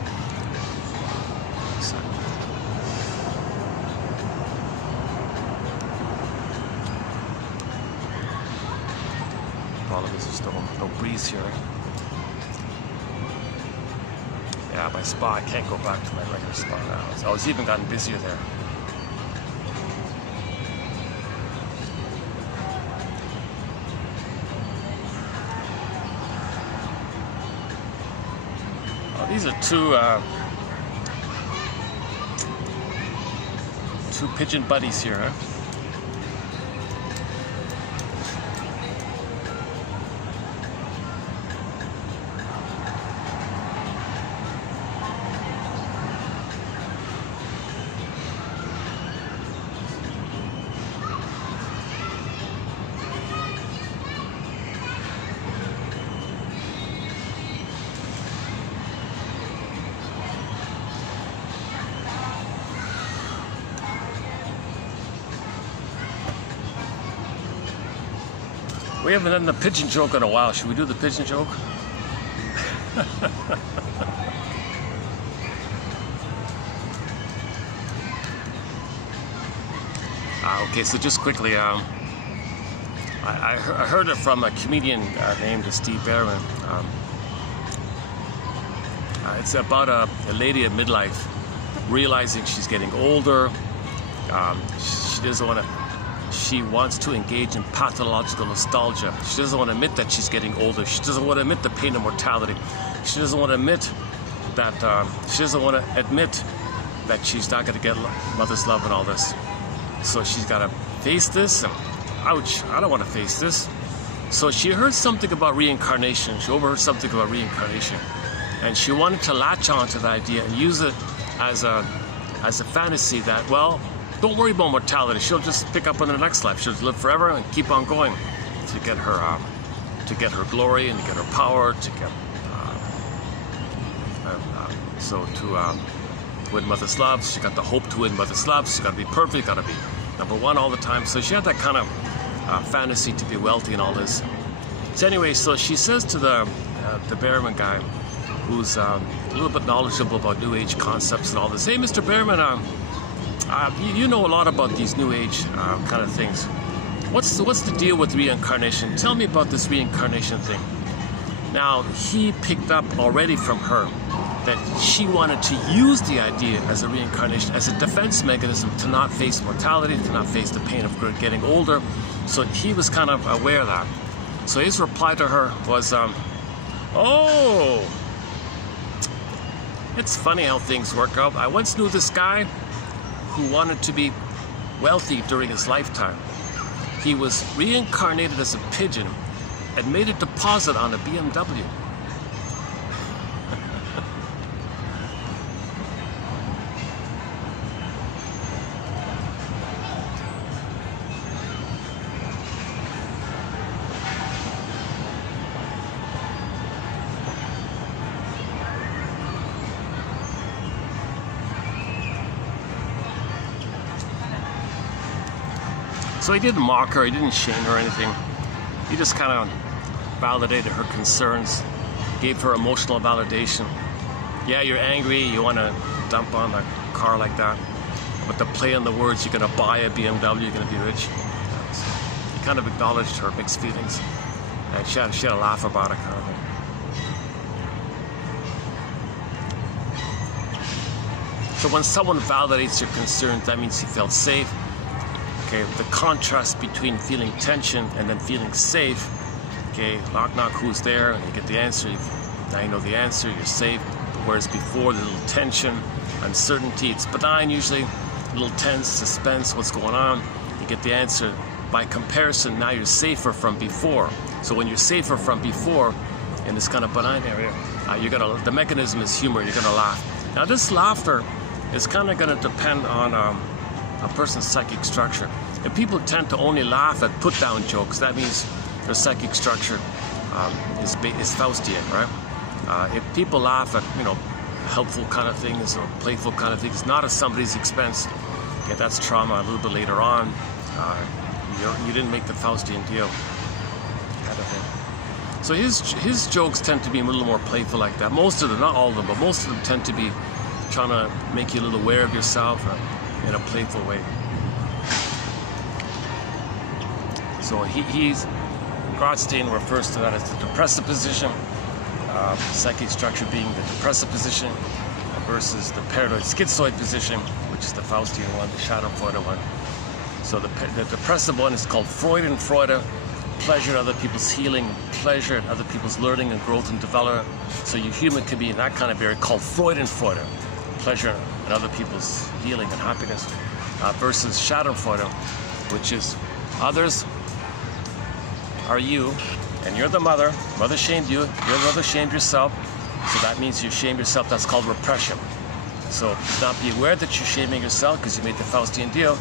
Problem is there's no breeze here. Yeah, my spa, I can't go back to my regular spa now. I was even gotten busier there. These are two pigeon buddies here, huh? We haven't done the pigeon joke in a while. Should we do the pigeon joke? Okay, so just quickly, I heard it from a comedian named Steve Barron. It's about a lady at midlife realizing she's getting older. She doesn't want to. She wants to engage in pathological nostalgia. She doesn't want to admit that she's getting older. She doesn't want to admit the pain of mortality. She doesn't want to admit that she's not going to get mother's love and all this. So she's got to face this. And ouch! I don't want to face this. So she heard something about reincarnation. She overheard something about reincarnation, and she wanted to latch on to the idea and use it as a fantasy that, well, don't worry about mortality. She'll just pick up on the next life. She'll live forever and keep on going to get her glory and to get her power, to get to win mother's love. She got the hope to win mother's love. She's got to be perfect, got to be number one all the time. So she had that kind of fantasy to be wealthy and all this. So anyway, so she says to the Behrman guy, who's a little bit knowledgeable about New Age concepts and all this, hey, Mr. Behrman, you know a lot about these New Age kind of things. What's the deal with reincarnation? Tell me about this reincarnation thing. Now, he picked up already from her that she wanted to use the idea as a reincarnation, as a defense mechanism to not face mortality, to not face the pain of getting older. So he was kind of aware of that. So his reply to her was, oh, it's funny how things work out. I once knew this guy who wanted to be wealthy during his lifetime. He was reincarnated as a pigeon and made a deposit on a BMW. So he didn't mock her, he didn't shame her or anything. He just kind of validated her concerns, gave her emotional validation. Yeah, you're angry, you want to dump on a car like that, but the play on the words, you're going to buy a BMW, you're going to be rich. He kind of acknowledged her mixed feelings, and she had a laugh about it, kind of thing. So when someone validates your concerns, that means you felt safe. Okay, the contrast between feeling tension and then feeling safe. Okay, knock knock, who's there? And you get the answer. Now you know the answer, you're safe. Whereas before, the little tension, uncertainty, it's benign usually, a little tense, suspense, what's going on? You get the answer. By comparison, now you're safer from before. So when you're safer from before, in this kind of benign area, the mechanism is humor, you're gonna laugh. Now this laughter is kind of gonna depend on a person's psychic structure. And people tend to only laugh at put-down jokes. That means their psychic structure is Faustian, right? If people laugh at, helpful kind of things or playful kind of things, not at somebody's expense, okay, that's trauma a little bit later on. You didn't make the Faustian deal, kind of thing. So his jokes tend to be a little more playful like that. Most of them, not all of them, but most of them tend to be trying to make you a little aware of yourself in a playful way. So Grotstein refers to that as the depressive position, psychic structure being the depressive position versus the paranoid schizoid position, which is the Faustian one, the Schadenfreude one. So the depressive one is called Freudenfreude, pleasure in other people's healing, pleasure in other people's learning and growth and development. So your human can be in that kind of area called Freudenfreude, pleasure in other people's healing and happiness, versus Schadenfreude, which is others are you, and you're the mother. Mother shamed you, your mother shamed yourself, so that means you shame yourself. That's called repression. So not be aware that you're shaming yourself because you made the Faustian deal.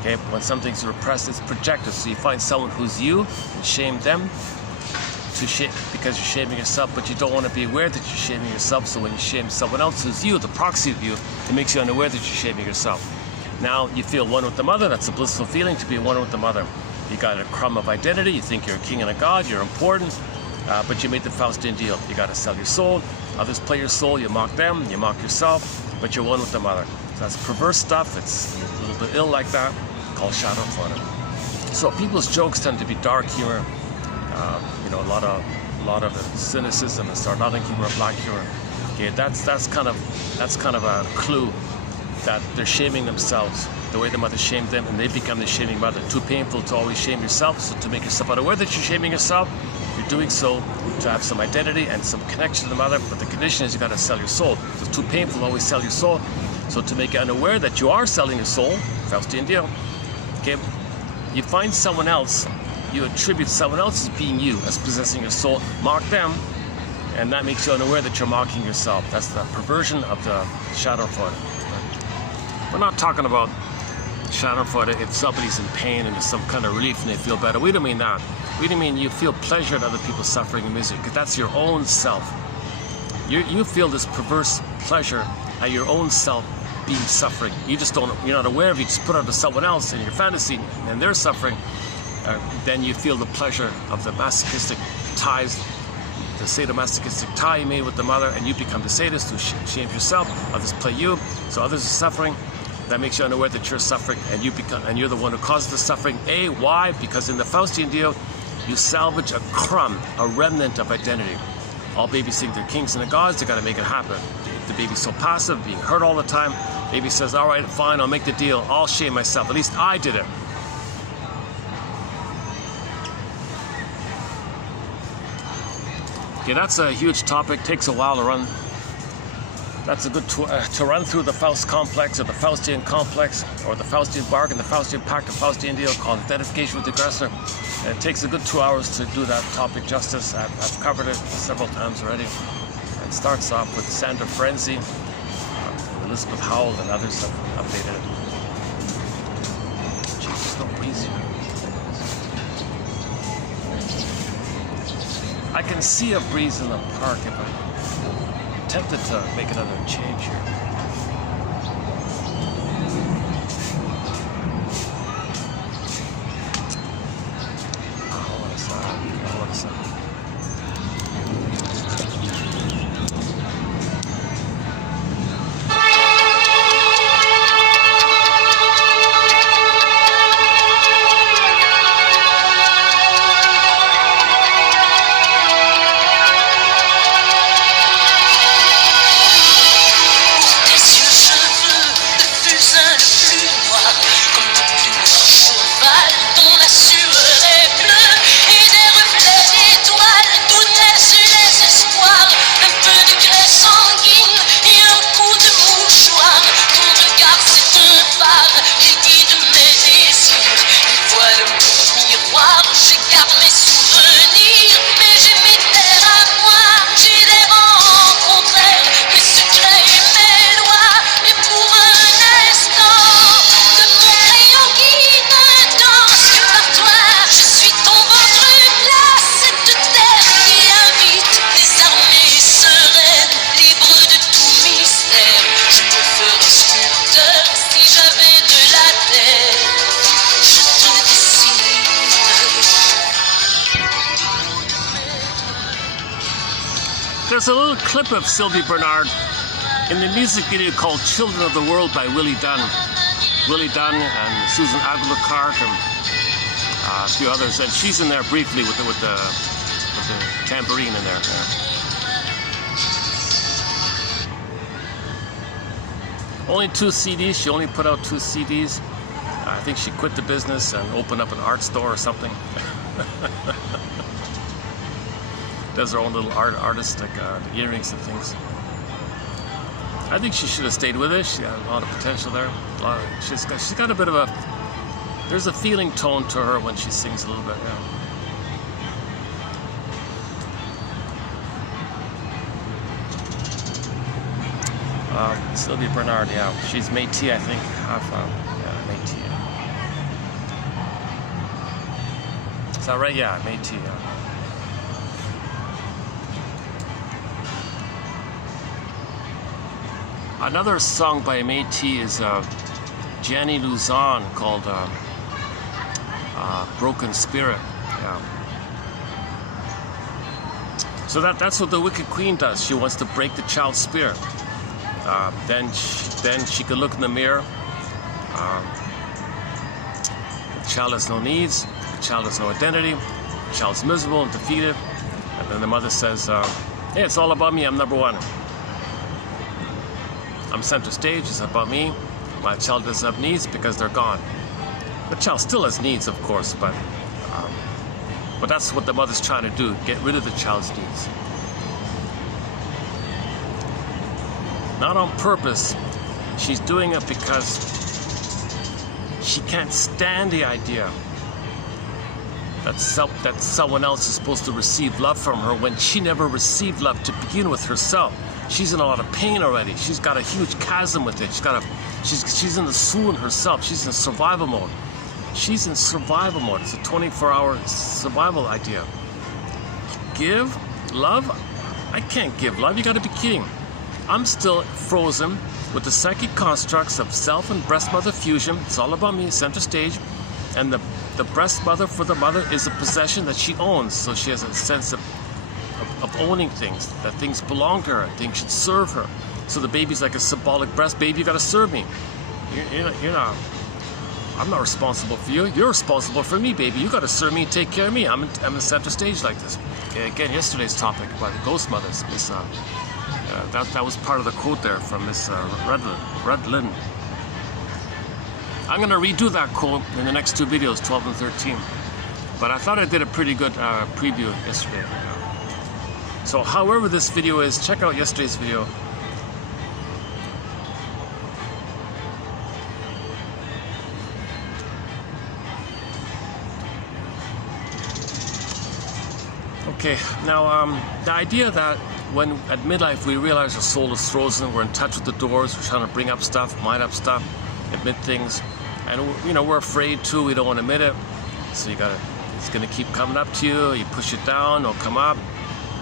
Okay, when something's repressed, it's projected. So you find someone who's you and shame them because you're shaming yourself, but you don't want to be aware that you're shaming yourself. So when you shame someone else who's you, the proxy of you, it makes you unaware that you're shaming yourself. Now you feel one with the mother. That's a blissful feeling, to be one with the mother. You got a crumb of identity. You think you're a king and a god. You're important, but you made the Faustian deal. You got to sell your soul. Others play your soul. You mock them. You mock yourself, but you're one with the mother. So that's perverse stuff. It's a little bit ill like that, called Schadenfreude. So people's jokes tend to be dark humor. A lot of cynicism and sardonic humor, black humor. Okay, that's kind of a clue that they're shaming themselves the way the mother shamed them, and they become the shaming mother. Too painful to always shame yourself, so to make yourself unaware that you're shaming yourself, you're doing so to have some identity and some connection to the mother, but the condition is you got to sell your soul. It's too painful to always sell your soul, so to make you unaware that you are selling your soul, Faustian deal, okay, you find someone else, you attribute someone else as being you, as possessing your soul, mock them, and that makes you unaware that you're mocking yourself. That's the perversion of the Schadenfreude. We're not talking about Schadenfreude, if somebody's in pain and there's some kind of relief and they feel better. We don't mean that. We don't mean you feel pleasure at other people's suffering and misery, because that's your own self. You feel this perverse pleasure at your own self being suffering. You just don't, you're not aware of it. You just put it onto someone else in your fantasy and they're suffering. Then you feel the pleasure of the masochistic ties, the sadomasochistic tie you made with the mother, and you become the sadist who shames yourself. Others play you, so others are suffering. That makes you unaware that you're suffering, and you're the one who causes the suffering. Why? Because in the Faustian deal, you salvage a crumb, a remnant of identity. All babies think they're kings and the gods. They got to make it happen. The baby's so passive, being hurt all the time. Baby says, "All right, fine, I'll make the deal. I'll shame myself. At least I did it." Okay, that's a huge topic. Takes a while to run. That's a good to run through the Faust complex, or the Faustian complex, or the Faustian bargain, the Faustian pact, the Faustian deal, called identification with the aggressor. And it takes a good 2 hours to do that topic justice. I've covered it several times already. It starts off with Sandra Frenzy, Elizabeth Howell, and others have updated it. Gee, there's no breeze here. I can see a breeze in the park if I'm tempted to make another change here. Hold on a second. There's a little clip of Sylvie Bernard in the music video called Children of the World by Willie Dunn. Willie Dunn and Susan Aguilar-Clark and a few others, and she's in there briefly with the tambourine in there. Only 2 CDs. She only put out 2 CDs. I think she quit the business and opened up an art store or something. Does her own little artistic earrings and things. I think she should have stayed with it. She had a lot of potential there. She's got a bit of a. There's a feeling tone to her when she sings a little bit. Yeah. Sylvie Bernard. Yeah, she's Métis, I think. Half. Métis. Is that right? Yeah, Métis. Yeah. Another song by Métis is Jenny Luzon called Broken Spirit. Yeah. So that's what the Wicked Queen does. She wants to break the child's spirit. Then she can look in the mirror. The child has no needs. The child has no identity. The child's miserable and defeated. And then the mother says, "Hey, it's all about me. I'm number one. I'm center stage, it's about me. My child doesn't have needs because they're gone." The child still has needs, of course, but that's what the mother's trying to do, get rid of the child's needs. Not on purpose. She's doing it because she can't stand the idea that someone else is supposed to receive love from her when she never received love to begin with herself. she's in a lot of pain already. She's got a huge chasm with it. She's in the swoon herself. She's in survival mode. She's in survival mode. It's a 24-hour survival idea. Give love? I can't give love. You got to be kidding. I'm still frozen with the psychic constructs of self and breast mother fusion. It's all about me, center stage. And the breast mother for the mother is a possession that she owns. So she has a sense of owning things, that things belong to her, things should serve her. So the baby's like a symbolic breast. Baby, you got to serve me. You're not. I'm not responsible for you. You're responsible for me, baby. You got to serve me and take care of me. I'm in center stage like this. Okay, again, yesterday's topic by the ghost mothers. Miss, that was part of the quote there from Miss Redlin. I'm going to redo that quote in the next two videos, 12 and 13. But I thought I did a pretty good preview yesterday. So however this video is, check out yesterday's video. Okay, now the idea that when at midlife we realize our soul is frozen, we're in touch with the doors, we're trying to bring up stuff, mind up stuff, admit things, and we're afraid too, we don't want to admit it, so it's gonna keep coming up to you, you push it down, it'll come up,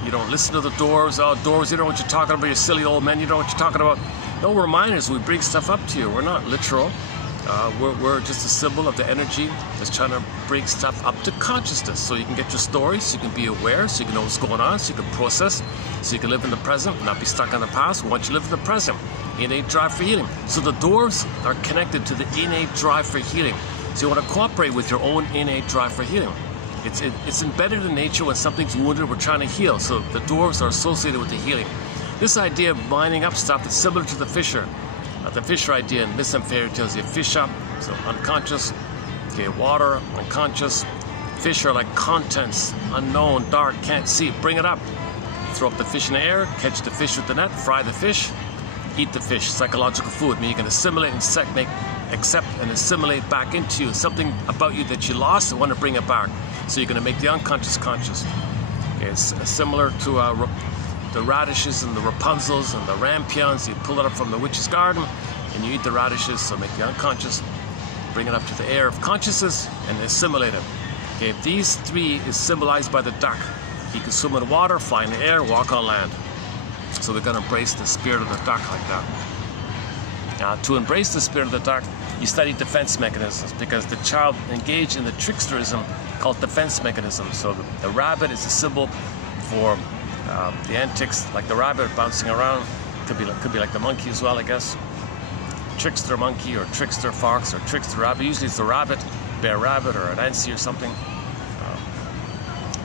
you don't listen to the doors, oh doors, you don't know what you're talking about, you silly old man, you don't know what you're talking about. No, we're minors, we bring stuff up to you, we're not literal. We're just a symbol of the energy that's trying to bring stuff up to consciousness, so you can get your stories, so you can be aware, so you can know what's going on, so you can process, so you can live in the present, not be stuck in the past. We want you to live in the present. Innate drive for healing. So the doors are connected to the innate drive for healing. So you want to cooperate with your own innate drive for healing. It's embedded in nature. When something's wounded, we're trying to heal. So the doors are associated with the healing. This idea of mining up stuff is similar to the Fisher. The Fisher idea in Myths and Fairy Tales, you fish up, so unconscious, okay, water, unconscious. Fish are like contents, unknown, dark, can't see, bring it up. Throw up the fish in the air, catch the fish with the net, fry the fish, eat the fish, psychological food. I mean, you can assimilate and accept and assimilate back into you, something about you that you lost and want to bring it back. So you're going to make the unconscious conscious. Okay, it's similar to the radishes and the Rapunzels and the rampions. You pull it up from the witch's garden and you eat the radishes, so make the unconscious, bring it up to the air of consciousness and assimilate it. Okay, these three is symbolized by the duck. He can swim in water, fly in the air, walk on land. So we're going to embrace the spirit of the duck like that. Now, to embrace the spirit of the duck, you study defense mechanisms, because the child engaged in the tricksterism called defense mechanisms. So the rabbit is a symbol for the antics, like the rabbit bouncing around. Could be like the monkey as well, I guess. Trickster monkey or trickster fox or trickster rabbit. Usually it's the rabbit, bear rabbit or an Nancy or something.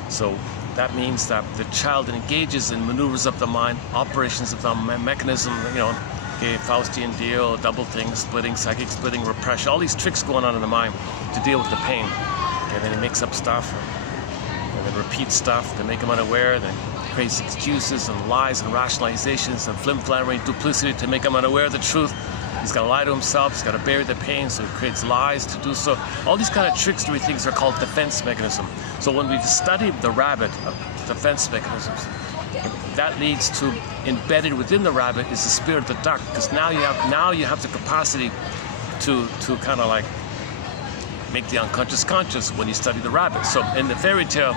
So that means that the child engages in maneuvers of the mind, operations of the mechanism, okay, Faustian deal, double thing, splitting, psychic splitting, repression, all these tricks going on in the mind to deal with the pain. Okay, then he makes up stuff and then repeats stuff to make him unaware, then creates excuses and lies and rationalizations and flim-flammery duplicity to make him unaware of the truth. He's got to lie to himself, he's got to bury the pain, so he creates lies to do so. All these kind of trickstery things are called defense mechanisms. So when we've studied the rabbit, defense mechanisms, that leads to, embedded within the rabbit is the spirit of the duck, because now you have the capacity to kind of like make the unconscious conscious when you study the rabbit. So in the fairy tale,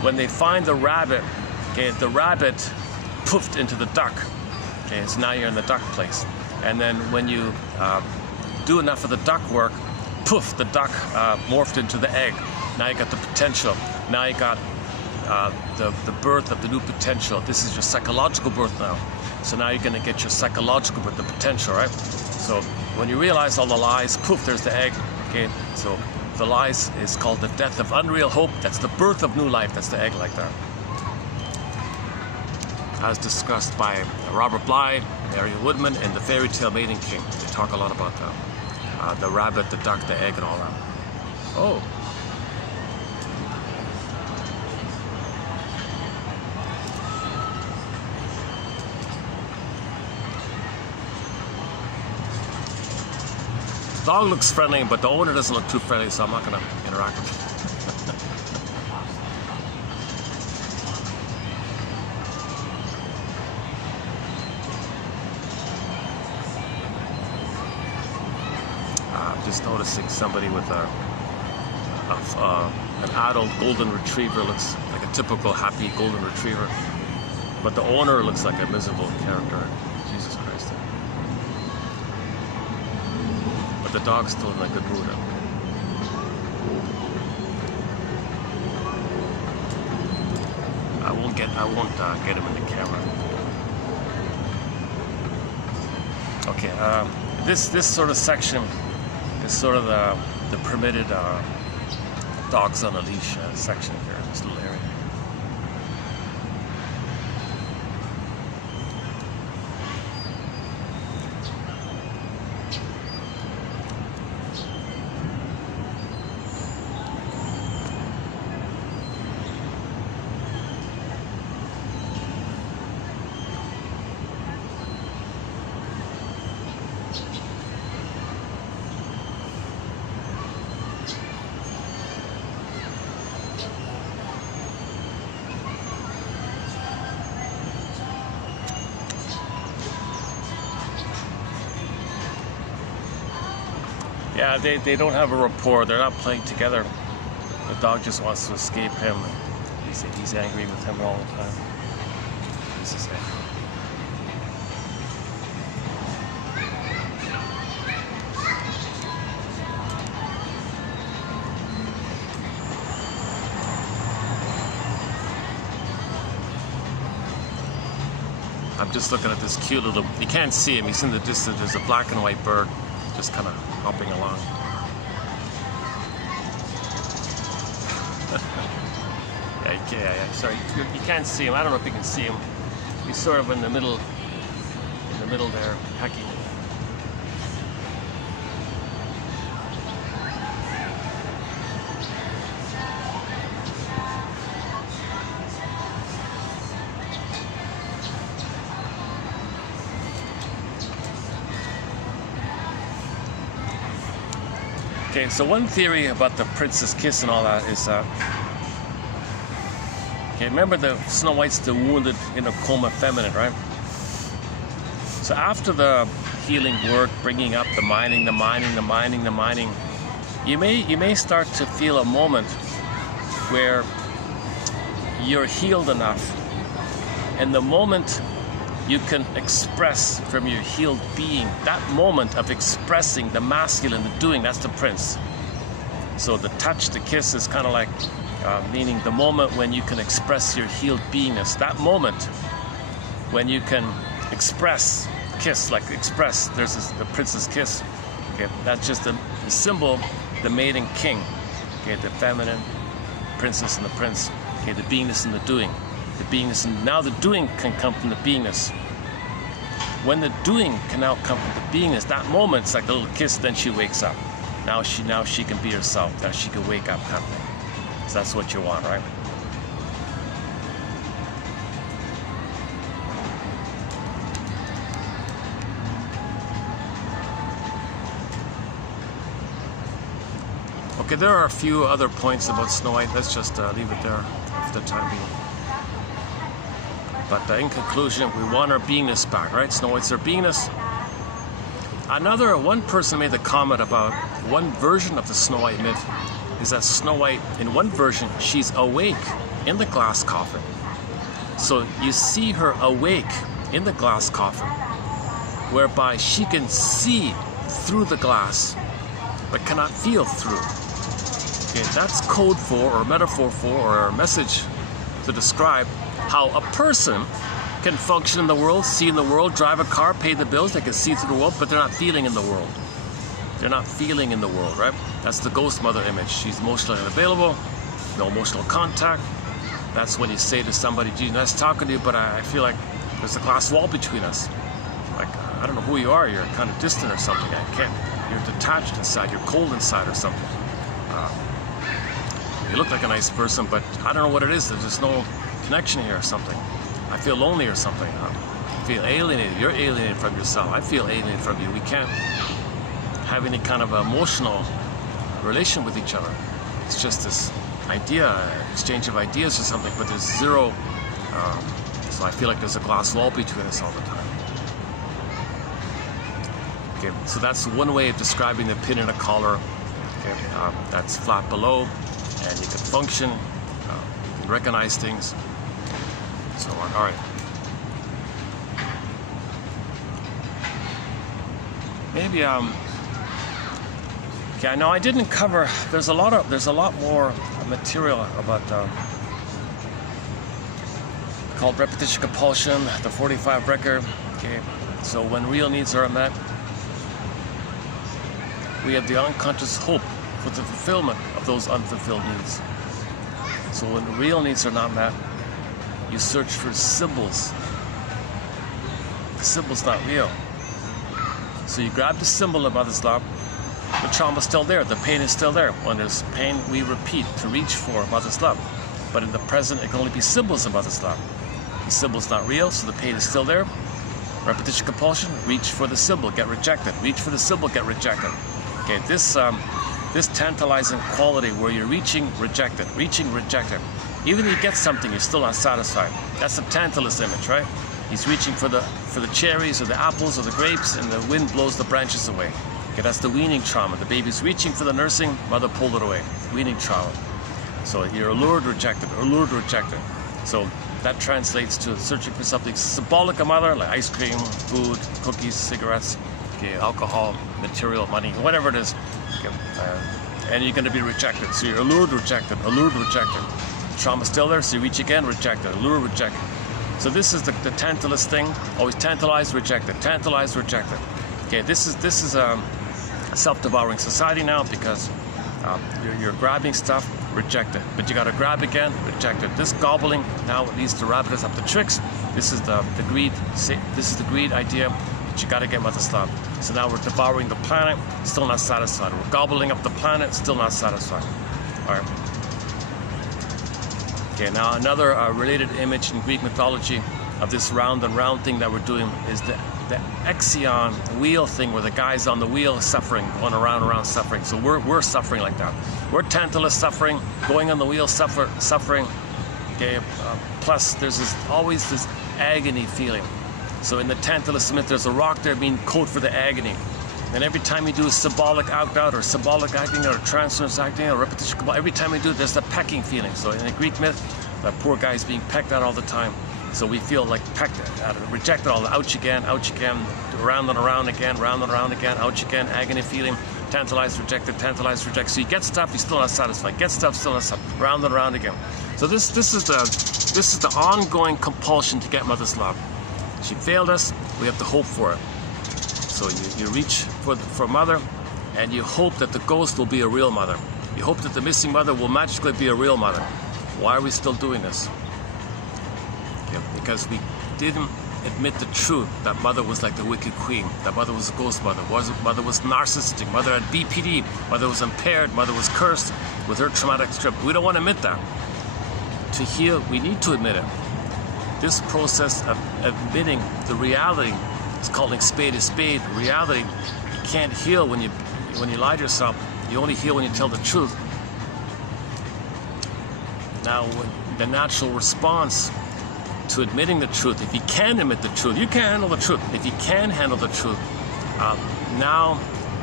when they find the rabbit, okay, the rabbit poofed into the duck. Okay, so now you're in the duck place. And then when you do enough of the duck work, poof, the duck morphed into the egg. Now you got the potential. Now you got the birth of the new potential. This is your psychological birth now. So now you're going to get your psychological birth, the potential, right? So when you realize all the lies, poof, there's the egg. Okay, so the lies is called the death of unreal hope. That's the birth of new life. That's the egg like that. As discussed by Robert Bly, Ariel Woodman, and the fairy tale Maiden King. They talk a lot about that. The rabbit, the duck, the egg, and all that. Oh. The dog looks friendly, but the owner doesn't look too friendly, so I'm not going to interact with him. just noticing somebody with an adult golden retriever. Looks like a typical happy golden retriever, but the owner looks like a miserable character. Jesus Christ. But the dog's still in a good mood. I won't get him in the camera. Okay, this sort of section is sort of the permitted dogs on a leash section here, this little area. Yeah, they don't have a rapport. They're not playing together. The dog just wants to escape him. He's angry with him all the time. This is it. I'm just looking at this cute little, you can't see him, he's in the distance. There's a black and white bird just kind of hopping along. yeah, sorry, you can't see him. I don't know if you can see him. He's sort of in the middle there, pecking. Okay, so one theory about the princess kiss and all that is, okay, remember the Snow White's the wounded in a coma feminine, right? So after the healing work, bringing up the mining, you may start to feel a moment where you're healed enough, and the moment you can express from your healed being, that moment of expressing the masculine, the doing, that's the prince. So the touch, the kiss is kind of like meaning the moment when you can express your healed beingness. That moment when you can express, kiss, like express, there's the prince's kiss. Okay, that's just the symbol, the maid and king. Okay, the feminine, princess and the prince. Okay, the beingness and the doing. The beingness, and now the doing can come from the beingness. When the doing can now come from the beingness, that moment, it's like a little kiss, then she wakes up. Now she can be herself. Now she can wake up, kind of thing. So that's what you want, right? Okay, there are a few other points about Snow White. Let's just leave it there for the time being. But in conclusion, we want our beingness back, right? Snow White's our beingness. One person made the comment about one version of the Snow White myth is that Snow White, in one version, she's awake in the glass coffin. So you see her awake in the glass coffin, whereby she can see through the glass, but cannot feel through. Okay, that's code for, or metaphor for, or a message to describe how a person can function in the world, see in the world, drive a car, pay the bills, they can see through the world, but they're not feeling in the world. They're not feeling in the world, right? That's the ghost mother image. She's emotionally unavailable, no emotional contact. That's when you say to somebody, gee, nice talking to you, but I feel like there's a glass wall between us. Like, I don't know who you are, you're kind of distant or something. You're detached inside, you're cold inside or something. You look like a nice person, but I don't know what it is. There's no connection here or something. I feel lonely or something. I feel alienated. You're alienated from yourself. I feel alienated from you. We can't have any kind of emotional relation with each other. It's just this idea, exchange of ideas or something, but there's zero, so I feel like there's a glass wall between us all the time. Okay, so that's one way of describing the pin in a collar. Okay, that's flat below, and you can function, you can recognize things, so on. All right. Maybe okay. No, I didn't cover. There's a lot more material about called repetition compulsion, the 45 record. Okay, so when real needs are met, we have the unconscious hope for the fulfillment of those unfulfilled needs. So when real needs are not met, you search for symbols. The symbol's not real. So you grab the symbol of mother's love, the trauma's still there, the pain is still there. When there's pain, we repeat to reach for mother's love. But in the present, it can only be symbols of mother's love. The symbol's not real, so the pain is still there. Repetition compulsion, reach for the symbol, get rejected. Reach for the symbol, get rejected. Okay, this tantalizing quality where you're reaching, rejected, reaching, rejected. Even if you get something, you're still not satisfied. That's the Tantalus image, right? He's reaching for the cherries or the apples or the grapes, and the wind blows the branches away. Okay, that's the weaning trauma. The baby's reaching for the nursing, mother pulled it away. Weaning trauma. So you're allured, rejected, allured, rejected. So that translates to searching for something symbolic of mother, like ice cream, food, cookies, cigarettes, okay, alcohol, material, money, whatever it is. Okay, and you're going to be rejected. So you're allured, rejected, allured, rejected. The trauma's still there, so you reach again, rejected, allure, rejected. So this is the Tantalus thing. Always tantalize, rejected, tantalize, rejected. Okay, this is a self-devouring society now, because you're grabbing stuff, rejected, but you got to grab again, rejected. This gobbling now leads to rabbit us up the tricks. This is the greed. This is the greed idea that you got to get mother's love. So now we're devouring the planet, still not satisfied. We're gobbling up the planet, still not satisfied. All right. Okay, now another related image in Greek mythology of this round and round thing that we're doing is the Exion wheel thing, where the guy's on the wheel suffering, going around and around suffering. So we're suffering like that. We're Tantalus suffering, going on the wheel suffering. Okay, plus there's always this agony feeling. So in the Tantalus myth, there's a rock there being code for the agony. And every time you do a symbolic act-out, or symbolic acting, or transference acting, or repetition, every time you do it, there's a pecking feeling. So in the Greek myth, that poor guy is being pecked at all the time. So we feel like pecked at, rejected all the ouch again, around and around again, round and around again, ouch again, agony feeling, tantalized, rejected, tantalized, rejected. So you get stuff, you're still not satisfied. Get stuff, still not satisfied. Round and around again. So this is the ongoing compulsion to get mother's love. She failed us, we have to hope for it. So you reach for mother, and you hope that the ghost will be a real mother. You hope that the missing mother will magically be a real mother. Why are we still doing this? Okay, because we didn't admit the truth that mother was like the wicked queen, that mother was a ghost mother, mother was narcissistic, mother had BPD, mother was impaired, mother was cursed with her traumatic strip. We don't want to admit that. To heal, we need to admit it. This process of admitting the reality, it's calling spade a spade. Reality, you can't heal when you lie to yourself. You only heal when you tell the truth. Now, the natural response to admitting the truth, if you can admit the truth, you can handle the truth. If you can handle the truth, now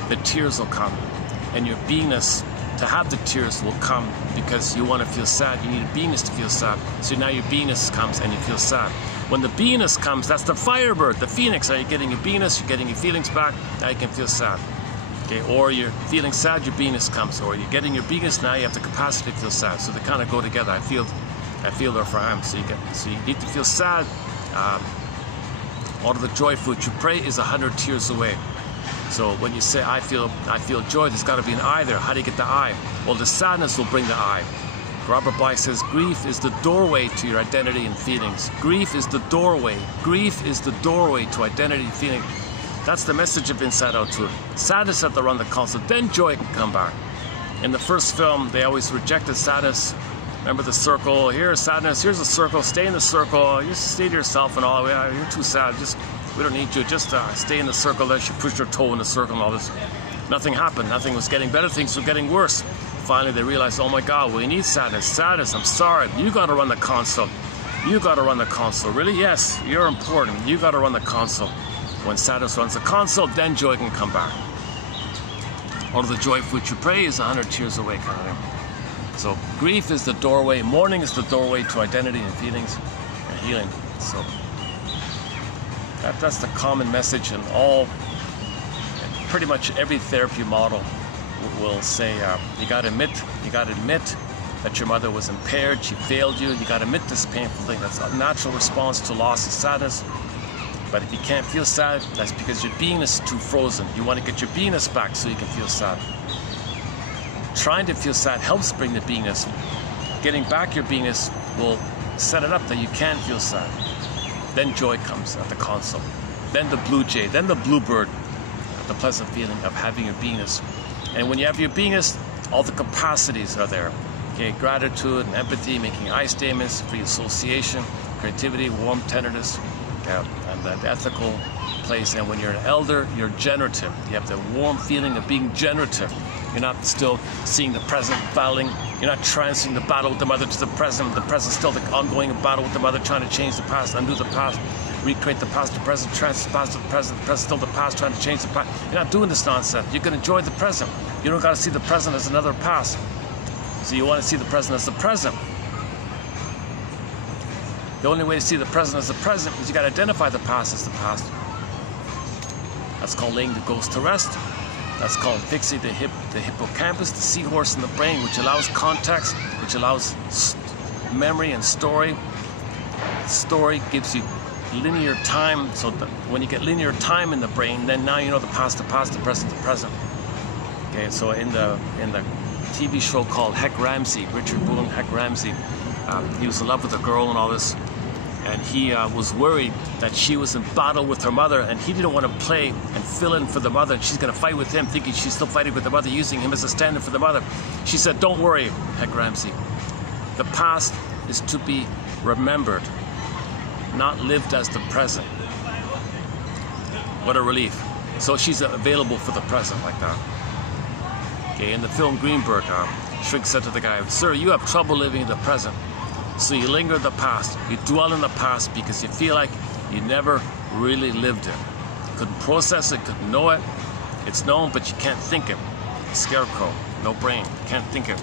the tears will come, and your beingness to have the tears will come, because you want to feel sad. You need a beingness to feel sad. So now your beingness comes and you feel sad. When the beingness comes, that's the firebird, the phoenix. Now you're getting your beingness, you're getting your feelings back. Now you can feel sad. Okay, or you're feeling sad, your beingness comes, or you're getting your beingness, now you have the capacity to feel sad. So they kind of go together. I feel there for him. So you need to feel sad. Out of the joy fruit you pray is 100 tears away. So when you say I feel joy, there's got to be an I there. How do you get the I? Well, the sadness will bring the I. Robert Bly says grief is the doorway to your identity and feelings. Grief is the doorway. Grief is the doorway to identity and feeling. That's the message of Inside Out Truth. Sadness have to run the console, then joy can come back. In the first film, they always rejected sadness. Remember the circle? Here's sadness, here's a circle, stay in the circle, just stay to yourself and all. You're too sad, we don't need you, just stay in the circle. Then she pushed her toe in the circle and all this. Nothing happened, nothing was getting better, things were getting worse. Finally they realized, oh my God, we need sadness. Sadness, I'm sorry, you gotta run the console. You gotta run the console. Really? Yes, you're important, you gotta run the console. When sadness runs the console, then joy can come back. All of the joy for which you pray is 100 tears away, kind of thing. So grief is the doorway, mourning is the doorway to identity and feelings and healing. So that's the common message, and pretty much every therapy model will say you got to admit that your mother was impaired, she failed you. You got to admit this painful thing. That's a natural response to loss and sadness. But if you can't feel sad, that's because your beingness is too frozen. You want to get your beingness back so you can feel sad. Trying to feel sad helps bring the beingness. Getting back your beingness will set it up that you can feel sad. Then joy comes at the console. Then the blue jay, then the bluebird, the pleasant feeling of having your beingness. And when you have your beingness, all the capacities are there. Okay, gratitude and empathy, making I statements, free association, creativity, warm tenderness, and that ethical place. And when you're an elder, you're generative. You have the warm feeling of being generative. You're not still seeing the present battling. You're not transferring the battle with the mother to the present. The present still the ongoing battle with the mother, trying to change the past, undo the past, recreate the past to present, transfer the past to the present still the past, trying to change the past. You're not doing this nonsense. You can enjoy the present. You don't got to see the present as another past. So you want to see the present as the present. The only way to see the present as the present is you got to identify the past as the past. That's called laying the ghost to rest. That's called fixing the hippocampus, the seahorse in the brain, which allows context, which allows memory and story. Story gives you linear time, so that when you get linear time in the brain, then now you know the past, the present, the present. Okay, so in the TV show called Heck Ramsey, Richard Boone, Heck Ramsey, he was in love with a girl and all this, and he was worried that she was in battle with her mother, and he didn't want to play and fill in for the mother. She's going to fight with him, thinking she's still fighting with the mother, using him as a stand-in for the mother. She said, "Don't worry, Heck Ramsey. The past is to be remembered, not lived as the present." What a relief. So she's available for the present like that. Okay, in the film Greenberg, Shrink said to the guy, "Sir, you have trouble living in the present. So you linger in the past. You dwell in the past because you feel like you never really lived it. You couldn't process it, couldn't know it. It's known, but you can't think it. Scarecrow, no brain, can't think it.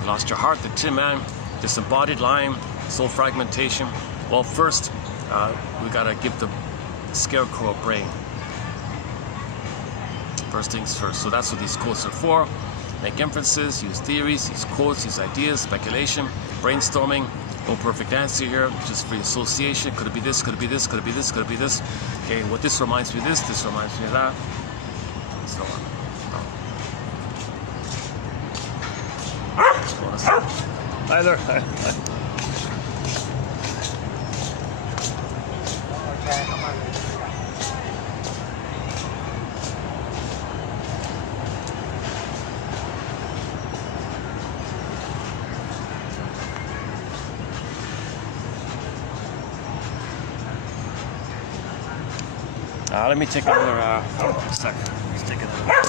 You lost your heart, the Tin Man, disembodied lying, soul fragmentation. Well, first, we gotta give the Scarecrow a brain. First things first. So that's what these quotes are for. Make inferences, use theories, use quotes, use ideas, speculation, brainstorming. No perfect answer here, just free association. Could it be this? Could it be this? Could it be this? Could it be this? Okay, well, this reminds me of this reminds me of that. So on. Hi there. Let me take another second. Let's take another.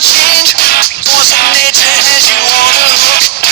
Change, force of nature has you on the hook.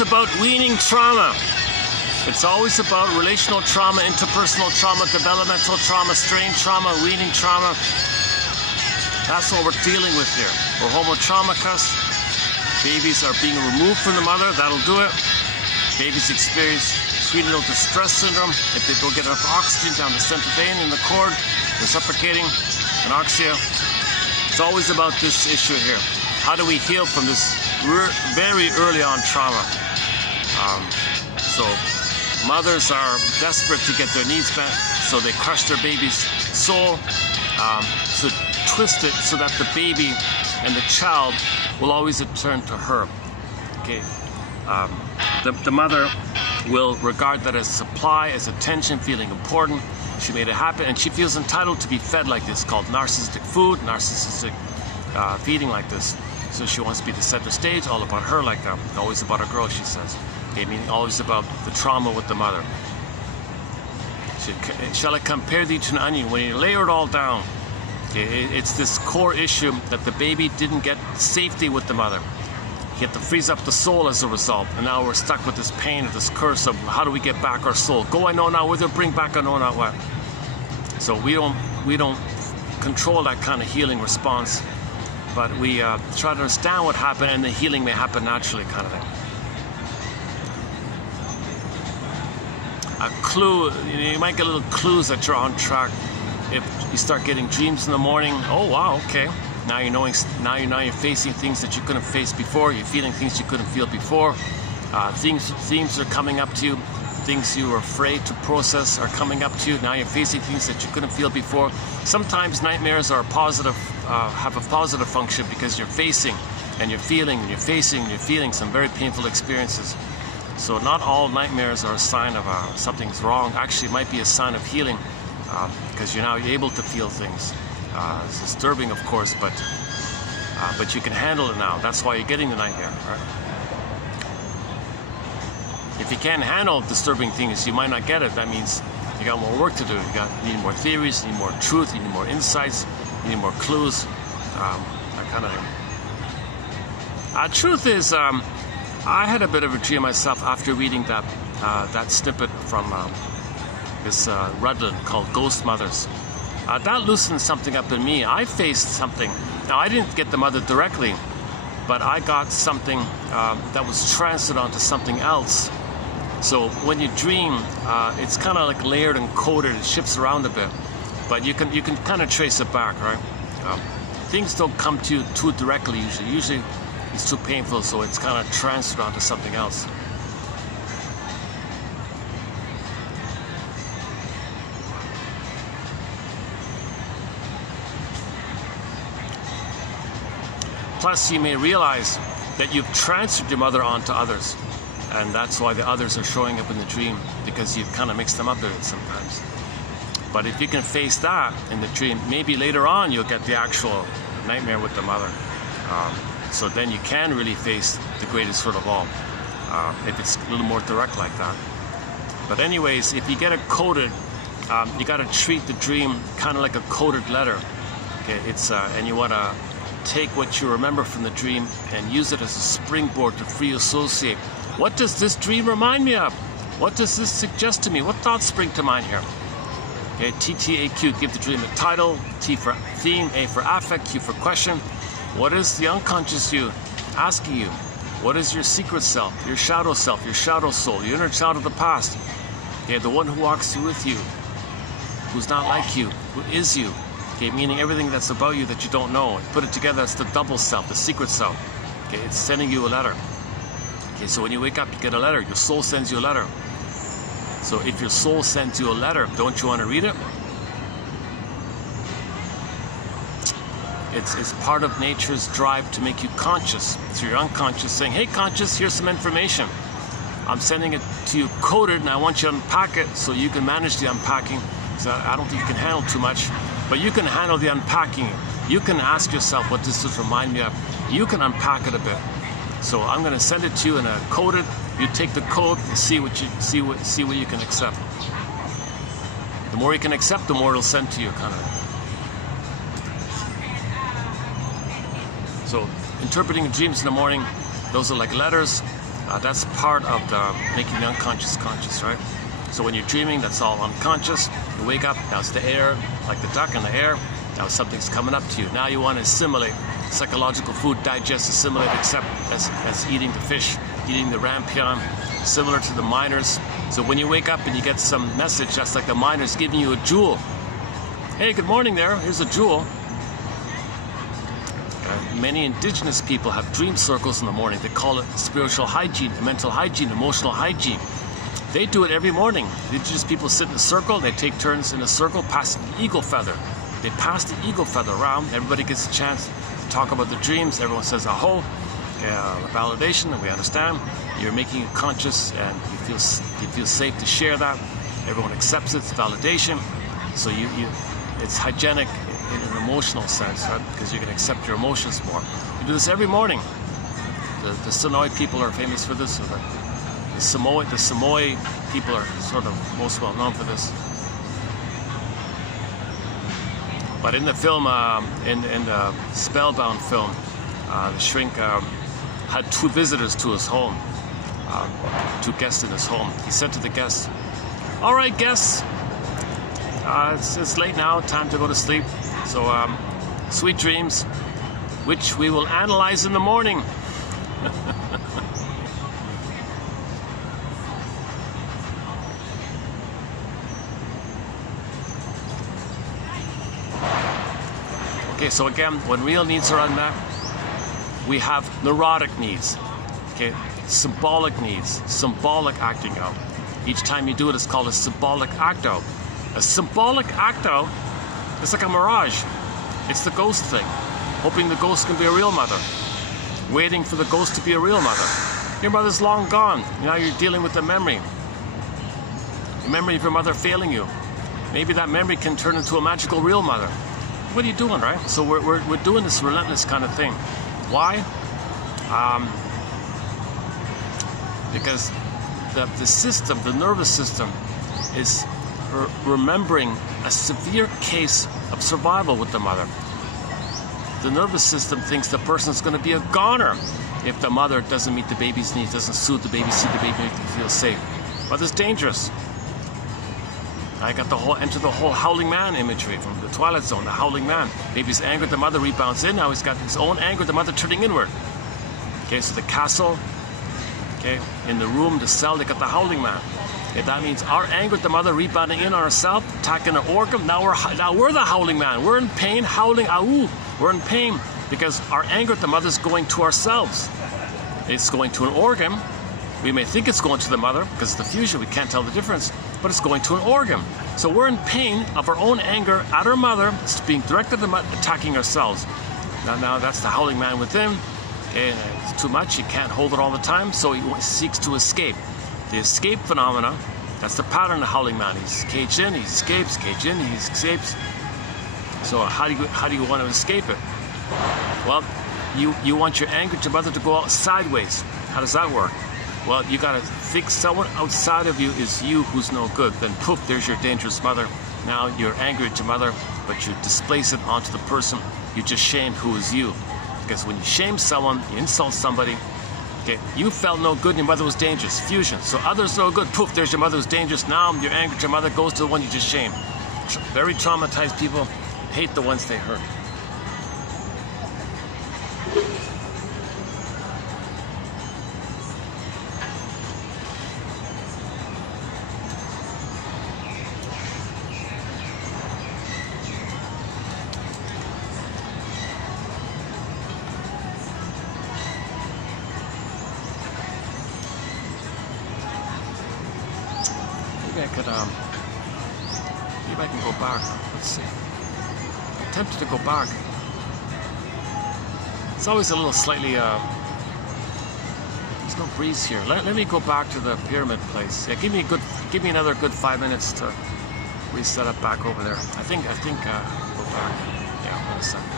always about weaning trauma. It's always about relational trauma, interpersonal trauma, developmental trauma, strain trauma, weaning trauma. That's what we're dealing with here. We're homotraumacus. Babies are being removed from the mother. That'll do it. Babies experience prenatal distress syndrome if they don't get enough oxygen down the central vein in the cord. They're suffocating, anoxia. It's always about this issue here. How do we heal from this very early on trauma? So mothers are desperate to get their needs met, so they crush their baby's soul, to twist it so that the baby and the child will always return to her. Okay, the mother will regard that as supply, as attention, feeling important. She made it happen, and she feels entitled to be fed like this, called narcissistic food, narcissistic feeding like this. So she wants to be the center stage, all about her, like always about a girl, she says. Okay, meaning always about the trauma with the mother. Shall I compare thee to an onion? When you layer it all down, okay, it's this core issue that the baby didn't get safety with the mother. He had to freeze up the soul as a result, and now we're stuck with this pain, this curse of how do we get back our soul? Go I know not whither, bring back I know not what. So we don't control that kind of healing response, but we try to understand what happened, and the healing may happen naturally, kind of thing. A clue, you might get little clues that you're on track if you start getting dreams in the morning. Oh wow, okay. Now you're facing things that you couldn't face before. You're feeling things you couldn't feel before. Themes are coming up to you. Things you were afraid to process are coming up to you. Now you're facing things that you couldn't feel before. Sometimes nightmares are positive, have a positive function because you're facing and you're feeling and you're facing and you're feeling some very painful experiences. So not all nightmares are a sign of something's wrong. Actually, it might be a sign of healing because you're now able to feel things. It's disturbing, of course, but you can handle it now. That's why you're getting the nightmare, right? If you can't handle disturbing things, you might not get it. That means you got more work to do. You need more theories, you need more truth, you need more insights, you need more clues, that kind of thing. Truth is, I had a bit of a dream myself after reading that snippet from this Rudlin called Ghost Mothers. That loosened something up in me. I faced something. Now, I didn't get the mother directly, but I got something that was transferred onto something else. So when you dream, it's kind of like layered and coded. It shifts around a bit, but you can kind of trace it back, right? Things don't come to you too directly usually. Usually it's too painful, so it's kind of transferred onto something else. Plus, you may realize that you've transferred your mother onto others, and that's why the others are showing up in the dream, because you've kind of mixed them up a bit sometimes. But if you can face that in the dream, maybe later on you'll get the actual nightmare with the mother. So then you can really face the greatest hurt of all, if it's a little more direct like that. But anyways, if you get it coded, you got to treat the dream kind of like a coded letter. Okay, and you want to take what you remember from the dream and use it as a springboard to free associate. What does this dream remind me of? What does this suggest to me? What thoughts spring to mind here? Okay, TTAQ, give the dream a title. T for theme, A for affect, Q for question. What is the unconscious you asking you? What is your secret self, your shadow soul, your inner child of the past? Okay, the one who walks with you, who's not like you, who is you. Okay, meaning everything that's about you that you don't know. Put it together, it's the double self, the secret self. Okay, it's sending you a letter. Okay, so when you wake up, you get a letter. Your soul sends you a letter. So if your soul sends you a letter, don't you want to read it? It's part of nature's drive to make you conscious. So you're unconscious saying, hey, conscious, here's some information. I'm sending it to you coded, and I want you to unpack it so you can manage the unpacking. So I don't think you can handle too much. But you can handle the unpacking. You can ask yourself, what does this remind me of? You can unpack it a bit. So I'm going to send it to you in a coded. You take the code and see what you can accept. The more you can accept, the more it'll send to you, kind of. So interpreting dreams in the morning, those are like letters. That's part of the making the unconscious conscious, right? So when you're dreaming, that's all unconscious. You wake up, now it's the air, like the duck in the air. Now something's coming up to you. Now you want to assimilate psychological food, digest, assimilate, accept as eating the fish, eating the rampion, similar to the miners. So when you wake up and you get some message, that's like the miners giving you a jewel. Hey, good morning there, here's a jewel. Many indigenous people have dream circles in the morning. They call it spiritual hygiene, mental hygiene, emotional hygiene. They do it every morning. Indigenous people sit in a circle, they take turns in a circle, passing the eagle feather. They pass the eagle feather around, everybody gets a chance to talk about the dreams, everyone says aho, validation, and we understand. You're making it conscious and you feel safe to share that. Everyone accepts it, it's validation. So it's hygienic in an emotional sense, right? Because you can accept your emotions more. You do this every morning. The Sonoy people are famous for this. The Samoy people are sort of most well known for this. But in the film, in the Spellbound film, the shrink had 2 visitors to his home, 2 guests in his home. He said to the guests, "All right, guests, it's late now, time to go to sleep. So sweet dreams, which we will analyze in the morning." Okay, so again, when real needs are unmet, we have neurotic needs. Okay, symbolic needs, symbolic acting out. Each time you do it, it's called a symbolic act out. A symbolic act out, it's like a mirage. It's the ghost thing. Hoping the ghost can be a real mother. Waiting for the ghost to be a real mother. Your mother's long gone. Now you're dealing with the memory. The memory of your mother failing you. Maybe that memory can turn into a magical real mother. What are you doing, right? So we're doing this relentless kind of thing. Why? Because the system, the nervous system, is remembering a severe case of survival with the mother. The nervous system thinks the person's going to be a goner if the mother doesn't meet the baby's needs, doesn't soothe the baby, see the baby, make them feel safe. Mother's dangerous. I got enter the whole howling man imagery from the Twilight Zone, the howling man. Baby's angry, the mother rebounds in, now he's got his own anger, the mother turning inward. Okay, so the castle, okay, in the room, the cell, they got the howling man. Okay, that means our anger at the mother rebounding in on ourselves, attacking our organ. Now we're the howling man. We're in pain, howling, ahoo. We're in pain because our anger at the mother is going to ourselves. It's going to an organ. We may think it's going to the mother because it's the fusion, we can't tell the difference, but it's going to an organ. So we're in pain of our own anger at our mother. It's being directed at the mother, attacking ourselves. Now that's the howling man within. Okay, it's too much, you can't hold it all the time, so he seeks to escape. The escape phenomena, that's the pattern of the howling man. He's caged in, he escapes, caged in, he escapes. So how do you want to escape it? Well, you want your anger at your mother to go out sideways. How does that work? Well, you gotta think someone outside of you is you who's no good. Then poof, there's your dangerous mother. Now you're angry at your mother, but you displace it onto the person you just shamed, who is you. Because when you shame someone, you insult somebody, okay, you felt no good and your mother was dangerous. Fusion. So others no good. Poof, there's your mother who's dangerous. Now your anger at your mother goes to the one you just shamed. Very traumatized people hate the ones they hurt. Maybe I can go back. Let's see. I'm tempted to go back. It's always a little slightly, there's no breeze here. Let me go back to the pyramid place. Yeah, give me another good 5 minutes to reset up back over there. I think, go back. Yeah, wait a second.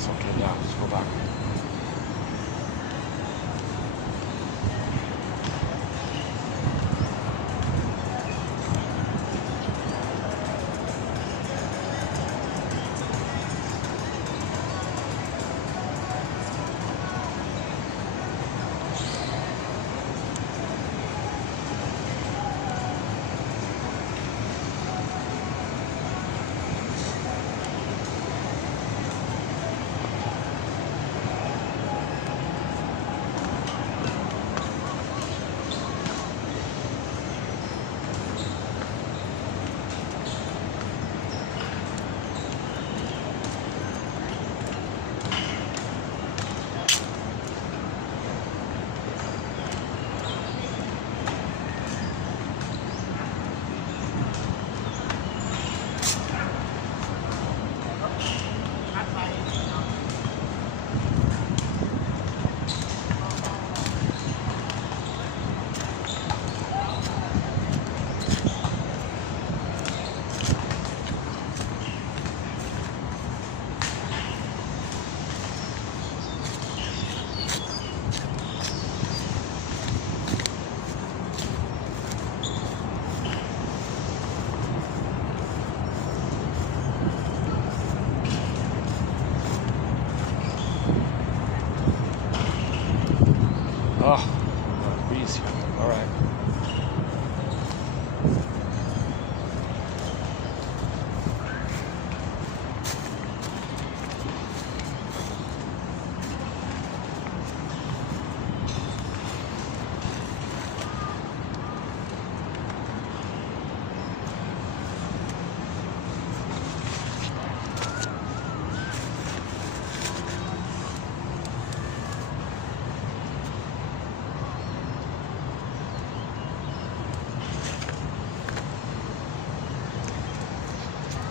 It's okay, yeah, just go back. Oh, breeze here. All right.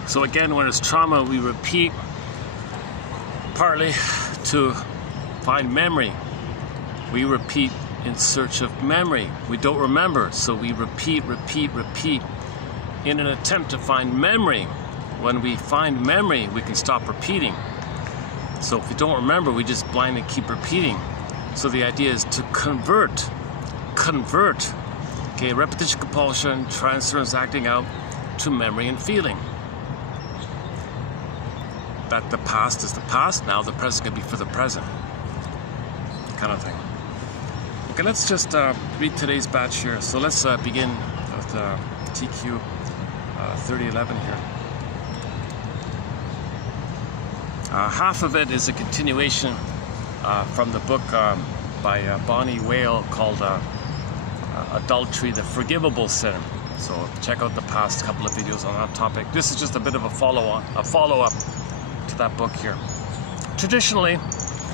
So again, when it's trauma, we repeat partly to find memory. We repeat in search of memory. We don't remember, so we repeat in an attempt to find memory. When we find memory, we can stop repeating. So if we don't remember, we just blindly keep repeating. So the idea is to convert. Okay, repetition, compulsion, transference, acting out to memory and feeling. That the past is the past, now the present can be for the present, kind of thing. Okay, let's just read today's batch here. So let's begin with TQ 3011 here. Half of it is a continuation from the book by Bonnie Whale called Adultery, the Forgivable Sin. So check out the past couple of videos on that topic. This is just a bit of a follow-up to that book here. Traditionally,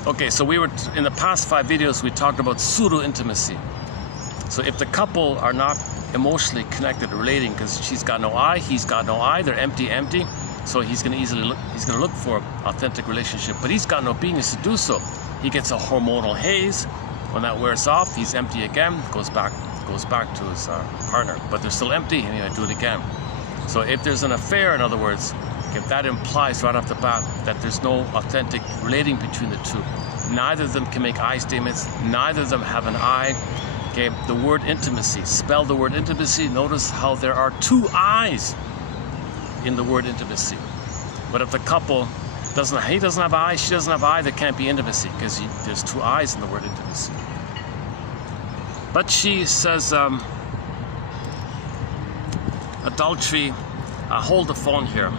okay, so we were in the past 5 videos we talked about pseudo-intimacy. So if the couple are not emotionally connected or relating, because she's got no eye, he's got no eye, they're empty, so he's going to look for authentic relationship, but he's got no beingness to do so. He gets a hormonal haze. When that wears off, he's empty again, goes back to his partner, but they're still empty, and he'll do it again. So if there's an affair, in other words, if that implies right off the bat that there's no authentic relating between the two. Neither of them can make I statements, neither of them have an I. Okay, the word intimacy, spell the word intimacy, notice how there are 2 I's in the word intimacy. But if the couple he doesn't have I, she doesn't have I, there can't be intimacy, because there's 2 I's in the word intimacy. But she says, adultery, hold the phone here,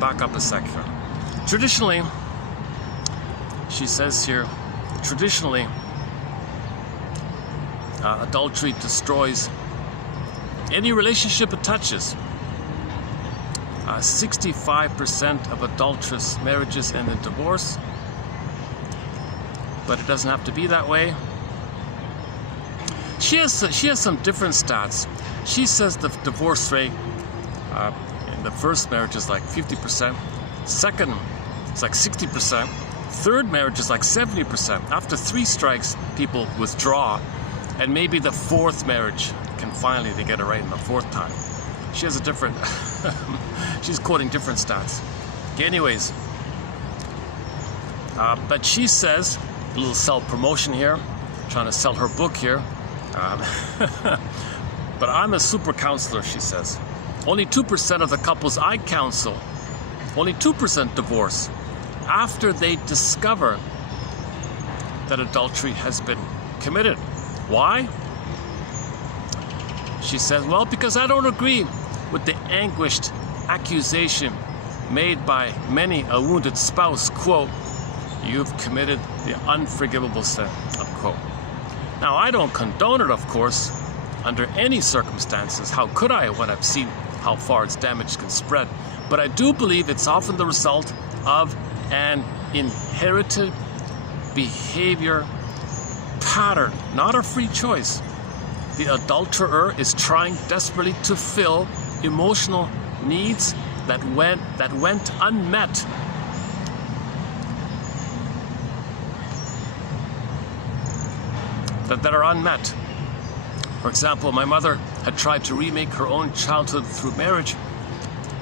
back up a sec here. Traditionally, she says here, adultery destroys any relationship it touches. 65% of adulterous marriages end in divorce, but it doesn't have to be that way. She has some different stats. She says the divorce rate in the first marriage is like 50%, second it's like 60%, third marriage is like 70%. After 3 strikes, people withdraw, and maybe the 4th marriage can finally they get it right in the 4th time. She has a different, she's quoting different stats. Okay, anyways, But she says, a little self-promotion here, trying to sell her book here. But I'm a super counselor, she says. Only 2% of the couples I counsel, only 2% divorce after they discover that adultery has been committed. Why? She says, well, because I don't agree with the anguished accusation made by many a wounded spouse, quote, you've committed the unforgivable sin, unquote. Now, I don't condone it, of course, under any circumstances. How could I when I've seen how far its damage can spread? But I do believe it's often the result of an inherited behavior pattern, not a free choice. The adulterer is trying desperately to fill emotional needs that went unmet. That are unmet. For example, my mother had tried to remake her own childhood through marriage,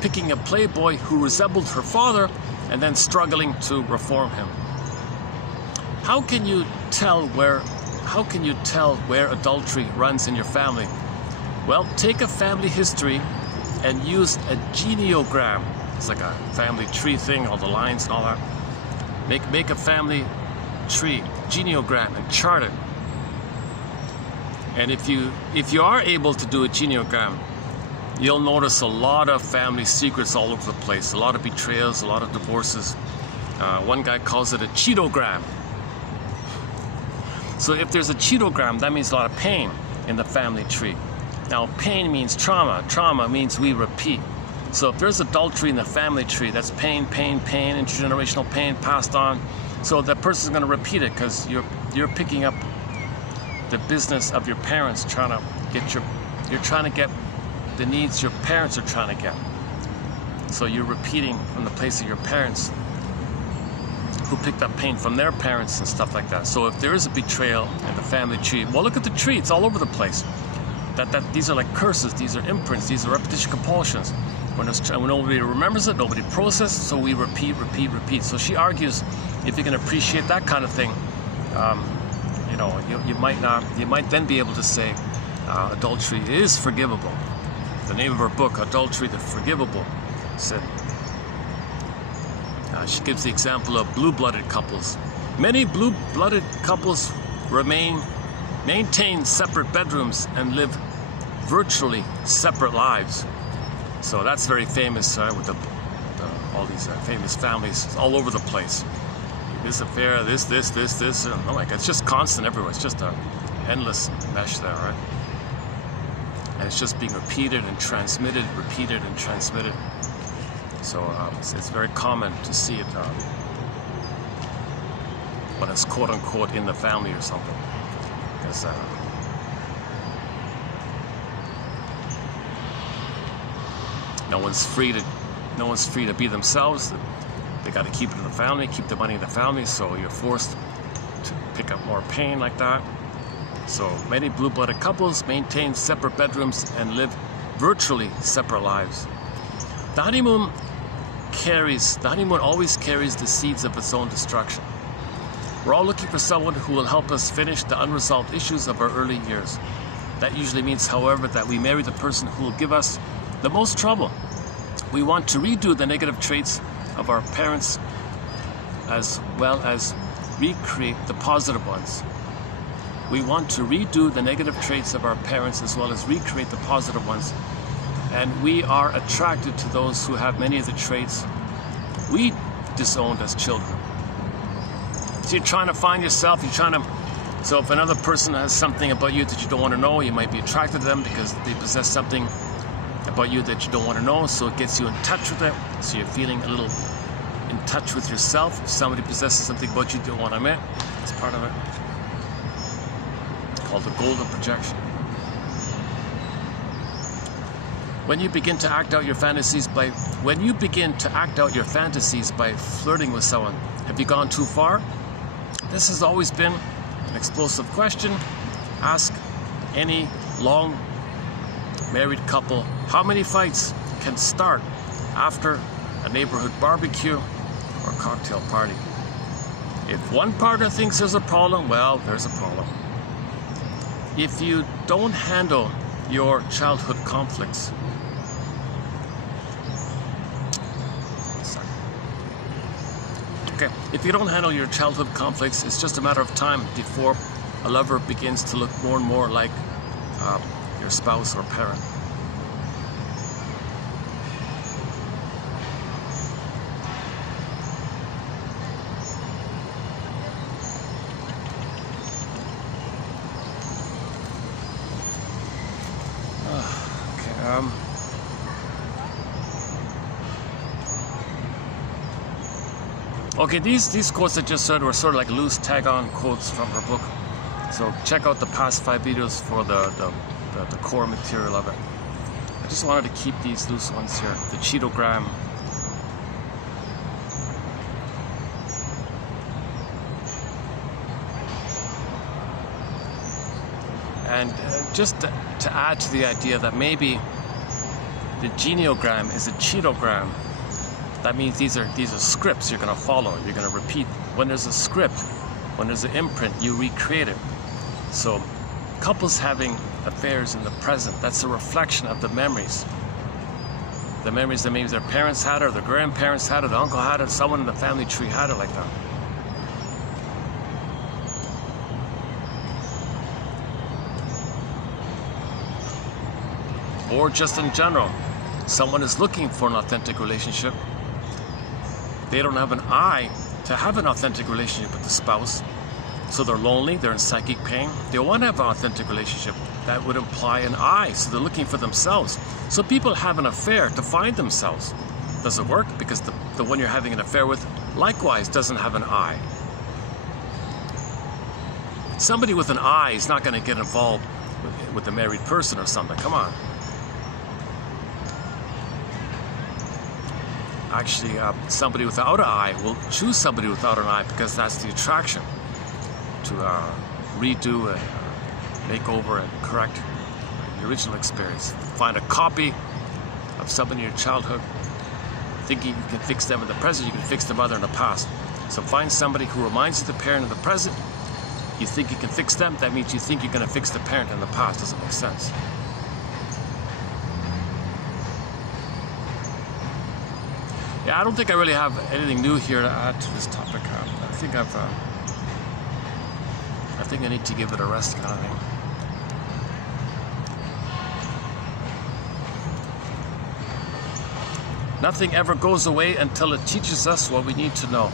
picking a playboy who resembled her father and then struggling to reform him. How can you tell where adultery runs in your family? Well, take a family history and use a genealogram. It's like a family tree thing, all the lines and all that. Make a family tree, genealogram, and chart it. And if you are able to do a genealogram, you'll notice a lot of family secrets all over the place, a lot of betrayals, a lot of divorces. One guy calls it a cheatogram. So if there's a cheatogram, that means a lot of pain in the family tree. Now, pain means trauma. Trauma means we repeat. So if there's adultery in the family tree, that's pain, pain, pain, intergenerational pain passed on. So that person's going to repeat it because you're picking up the business of your parents, trying to get the needs your parents are trying to get. So you're repeating from the place of your parents who picked up pain from their parents and stuff like that. So if there is a betrayal in the family tree, well, look at the tree, it's all over the place. These are like curses, these are imprints, these are repetition compulsions. When nobody remembers it, nobody processes, so we repeat. So she argues, if you can appreciate that kind of thing, you might then be able to say adultery is forgivable. The name of her book, Adultery, the Forgivable, said. She gives the example of blue-blooded couples. Many blue-blooded couples maintain separate bedrooms and live virtually separate lives. So that's very famous with all these famous families all over the place. This affair, this, and oh my God, it's just constant everywhere. It's just an endless mesh there, right? And it's just being repeated and transmitted, repeated and transmitted. So it's very common to see it when it's quote-unquote in the family or something. Because no one's free to be themselves. They got to keep it in the family, keep the money in the family, so you're forced to pick up more pain like that. So many blue-blooded couples maintain separate bedrooms and live virtually separate lives. The honeymoon always carries the seeds of its own destruction. We're all looking for someone who will help us finish the unresolved issues of our early years. That usually means, however, that we marry the person who will give us the most trouble. We want to redo the negative traits of our parents as well as recreate the positive ones. We want to redo the negative traits of our parents as well as recreate the positive ones. And we are attracted to those who have many of the traits we disowned as children. So you're trying to find yourself, so if another person has something about you that you don't want to know, you might be attracted to them because they possess something about you that you don't want to know, so it gets you in touch with it, so you're feeling a little in touch with yourself. If somebody possesses something about you you don't want to admit, it's part of it. It's called the golden projection. When you begin to act out your fantasies by flirting with someone, have you gone too far? This has always been an explosive question. Ask any long married couple how many fights can start after a neighborhood barbecue or cocktail party. If one partner thinks there's a problem, well, there's a problem. If you don't handle your childhood conflicts, if you don't handle your childhood conflicts, it's just a matter of time before a lover begins to look more and more like your spouse or parent. Okay, these quotes I just said were sort of like loose tag-on quotes from her book. So check out the past 5 videos for the core material of it. I just wanted to keep these loose ones here. The Cheetogram. And just to add to the idea that maybe the Geneogram is a Cheetogram. That means these are scripts you're going to follow, you're going to repeat. When there's a script, when there's an imprint, you recreate it. So couples having affairs in the present, that's a reflection of the memories. The memories that maybe their parents had it, or their grandparents had it, their uncle had it, someone in the family tree had it like that. Or just in general, someone is looking for an authentic relationship. They don't have an eye to have an authentic relationship with the spouse. So they're lonely, they're in psychic pain. They want to have an authentic relationship. That would imply an eye, so they're looking for themselves. So people have an affair to find themselves. Does it work? Because the one you're having an affair with likewise doesn't have an eye. Somebody with an eye is not going to get involved with a married person or something. Come on. Actually, somebody without an eye will choose somebody without an eye because that's the attraction. To redo and make over and correct the original experience. Find a copy of somebody in your childhood, thinking you can fix them in the present, you can fix the mother in the past. So find somebody who reminds you of the parent in the present. You think you can fix them, that means you think you're going to fix the parent in the past. Doesn't make sense. Yeah, I don't think I really have anything new here to add to this topic. I think I need to give it a rest, kind of thing. Nothing ever goes away until it teaches us what we need to know.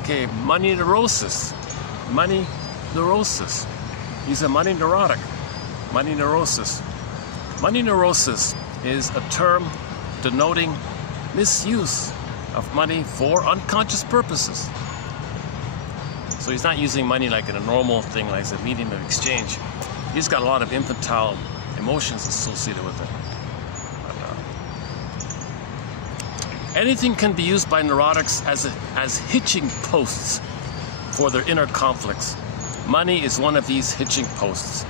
Okay, money neurosis. Money neurosis. He's a money neurotic. Money neurosis. Money neurosis is a term denoting misuse of money for unconscious purposes. So he's not using money like in a normal thing, like as a medium of exchange. He's got a lot of infantile emotions associated with it. Anything can be used by neurotics as hitching posts for their inner conflicts. Money is one of these hitching posts.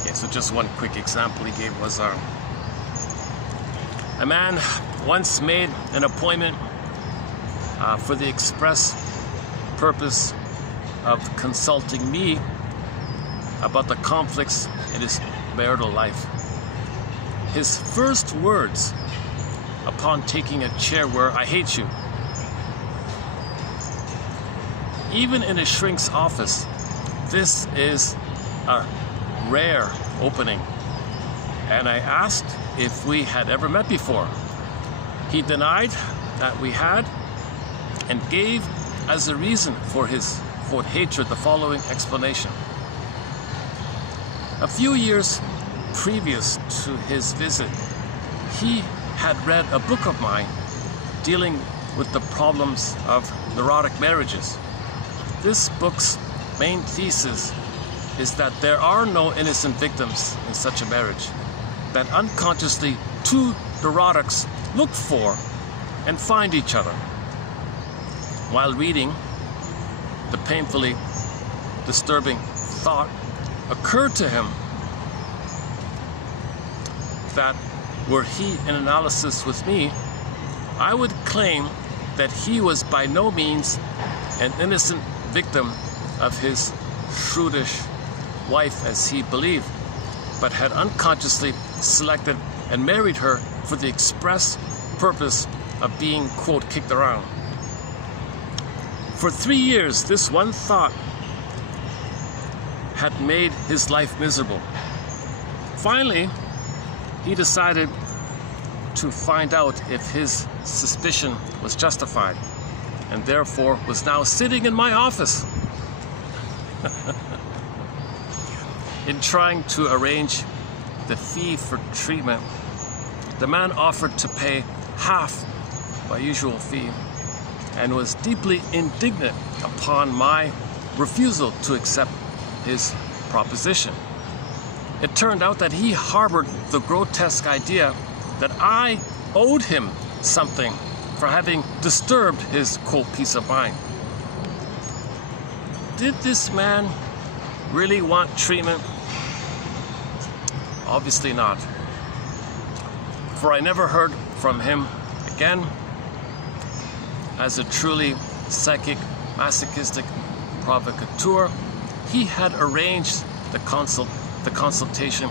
Okay, so just one quick example he gave was a man once made an appointment for the express purpose of consulting me about the conflicts in his marital life. His first words upon taking a chair were, "I hate you." Even in a shrink's office, this is a rare opening. And I asked if we had ever met before. He denied that we had and gave as a reason for his, quote, hatred the following explanation. A few years previous to his visit, he had read a book of mine dealing with the problems of neurotic marriages. This book's main thesis is that there are no innocent victims in such a marriage, that unconsciously two neurotics look for and find each other. While reading, the painfully disturbing thought occurred to him that were he in analysis with me, I would claim that he was by no means an innocent victim of his shrewish wife as he believed, but had unconsciously selected and married her for the express purpose of being, quote, kicked around. For 3 years, this one thought had made his life miserable. Finally, he decided to find out if his suspicion was justified, and therefore was now sitting in my office. In trying to arrange the fee for treatment, the man offered to pay half my usual fee and was deeply indignant upon my refusal to accept his proposition. It turned out that he harbored the grotesque idea that I owed him something for having disturbed his, quote, peace of mind. Did this man really want treatment? Obviously not. For I never heard from him again. As a truly psychic, masochistic provocateur, he had arranged the consultation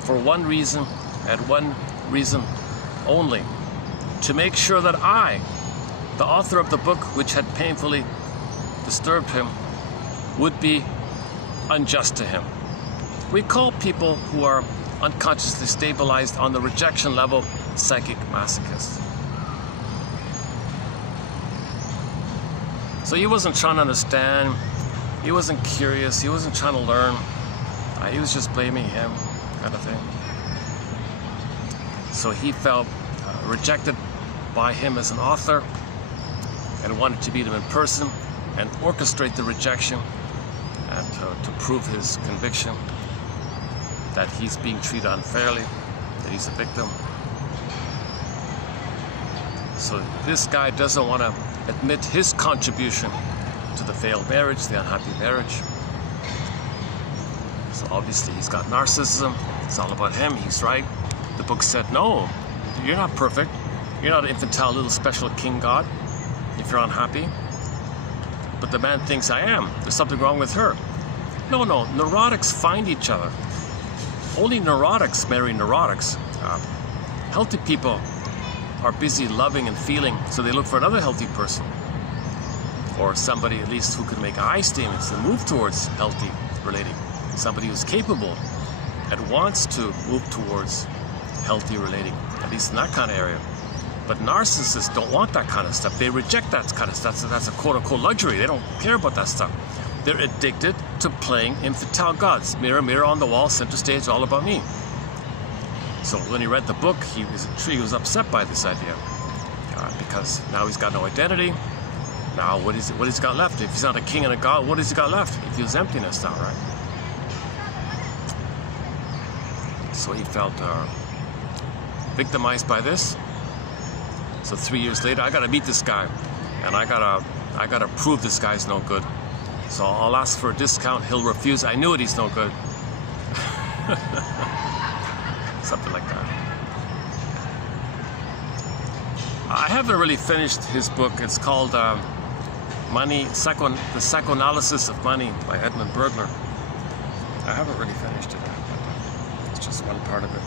for one reason and one reason only: to make sure that I, the author of the book which had painfully disturbed him, would be unjust to him. We call people who are unconsciously stabilized on the rejection level psychic masochists. So he wasn't trying to understand, he wasn't curious, he wasn't trying to learn, he was just blaming him, kind of thing. So he felt rejected by him as an author and wanted to meet him in person and orchestrate the rejection and to prove his conviction that he's being treated unfairly, that he's a victim. So this guy doesn't want to admit his contribution to the failed marriage, the unhappy marriage. So obviously he's got narcissism. It's all about him. He's right. The book said, no, you're not perfect. You're not an infantile little special king god if you're unhappy. But the man thinks I am. There's something wrong with her. No, neurotics find each other. Only neurotics marry neurotics. Healthy people are busy loving and feeling, so they look for another healthy person, or somebody at least who can make I statements and move towards healthy relating. Somebody who's capable and wants to move towards healthy relating, at least in that kind of area. But narcissists don't want that kind of stuff. They reject that kind of stuff. So that's a quote-unquote luxury. They don't care about that stuff. They're addicted to playing infantile gods. Mirror, mirror on the wall, center stage, all about me. So when he read the book, he was upset by this idea because now he's got no identity. Now what has he got left? If he's not a king and a god, what has he got left? He feels emptiness now, right? So he felt victimized by this. So 3 years later, I gotta meet this guy, and I gotta prove this guy's no good. So I'll ask for a discount. He'll refuse. I knew it. He's no good. Something like that. I haven't really finished his book. It's called The Psychoanalysis of Money by Edmund Burglar. I haven't really finished it. It's just one part of it.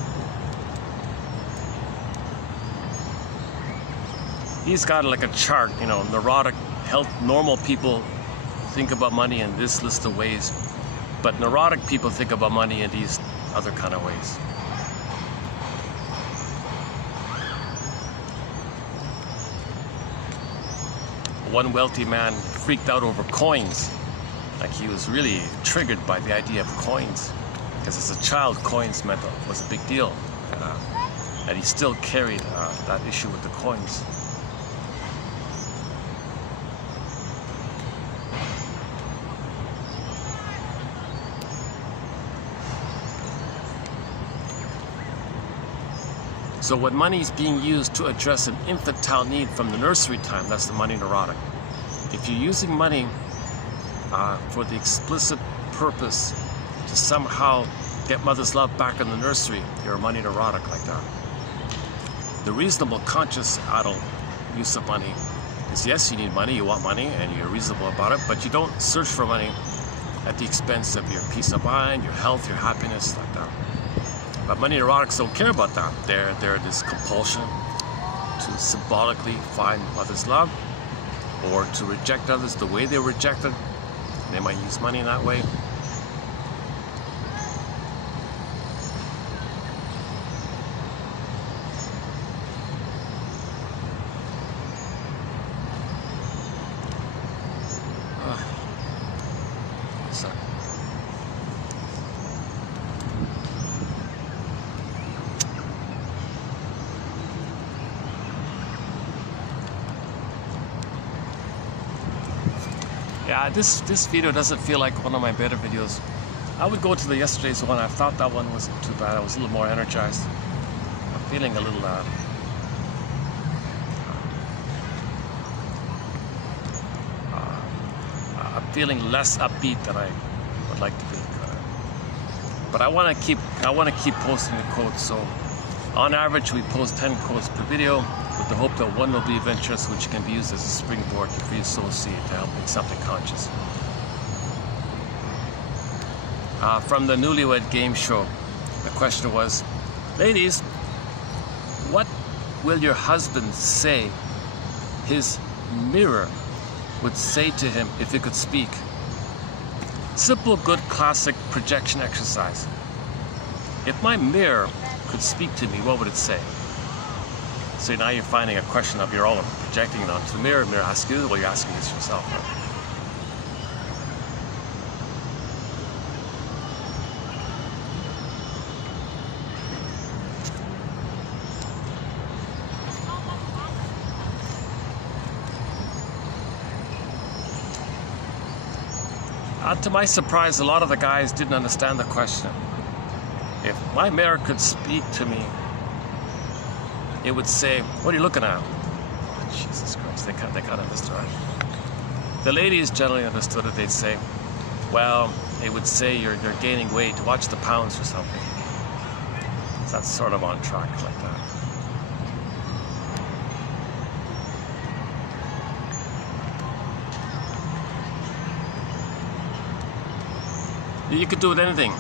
He's got like a chart, neurotic, normal people think about money in this list of ways, but neurotic people think about money in these other kind of ways. One wealthy man freaked out over coins. Like he was really triggered by the idea of coins, because as a child, coins was a big deal, and he still carried that issue with the coins. So when money is being used to address an infantile need from the nursery time, that's the money neurotic. If you're using money for the explicit purpose to somehow get mother's love back in the nursery. You're money neurotic like that. The reasonable, conscious adult use of money is, yes, you need money, you want money, and you're reasonable about it, but you don't search for money at the expense of your peace of mind, your health, your happiness, like that. But money neurotics don't care about that. They're this compulsion to symbolically find mother's love, or to reject others the way they're rejected. They might use money in that way. Yeah, this video doesn't feel like one of my better videos. I would go to the yesterday's one. I thought that one wasn't too bad. I was a little more energized. I'm feeling a little I'm feeling less upbeat than I would like to be. But I want to keep posting the quotes. So on average, we post 10 quotes per video, with the hope that one will be adventurous, which can be used as a springboard for you sow seed to help make something conscious. From the Newlywed Game Show, the question was, ladies, what will your husband say his mirror would say to him if it could speak? Simple, good, classic projection exercise. If my mirror could speak to me, what would it say? So now you're finding a question of your own, projecting it onto the mirror. Mirror asks you, well, you're asking this yourself. Right? To my surprise, a lot of the guys didn't understand the question. If my mirror could speak to me, it would say, what are you looking at? Jesus Christ, they kind of understood it. The ladies generally understood it. They'd say, well, it would say you're gaining weight. Watch the pounds or something. So that's sort of on track like that. You could do with anything.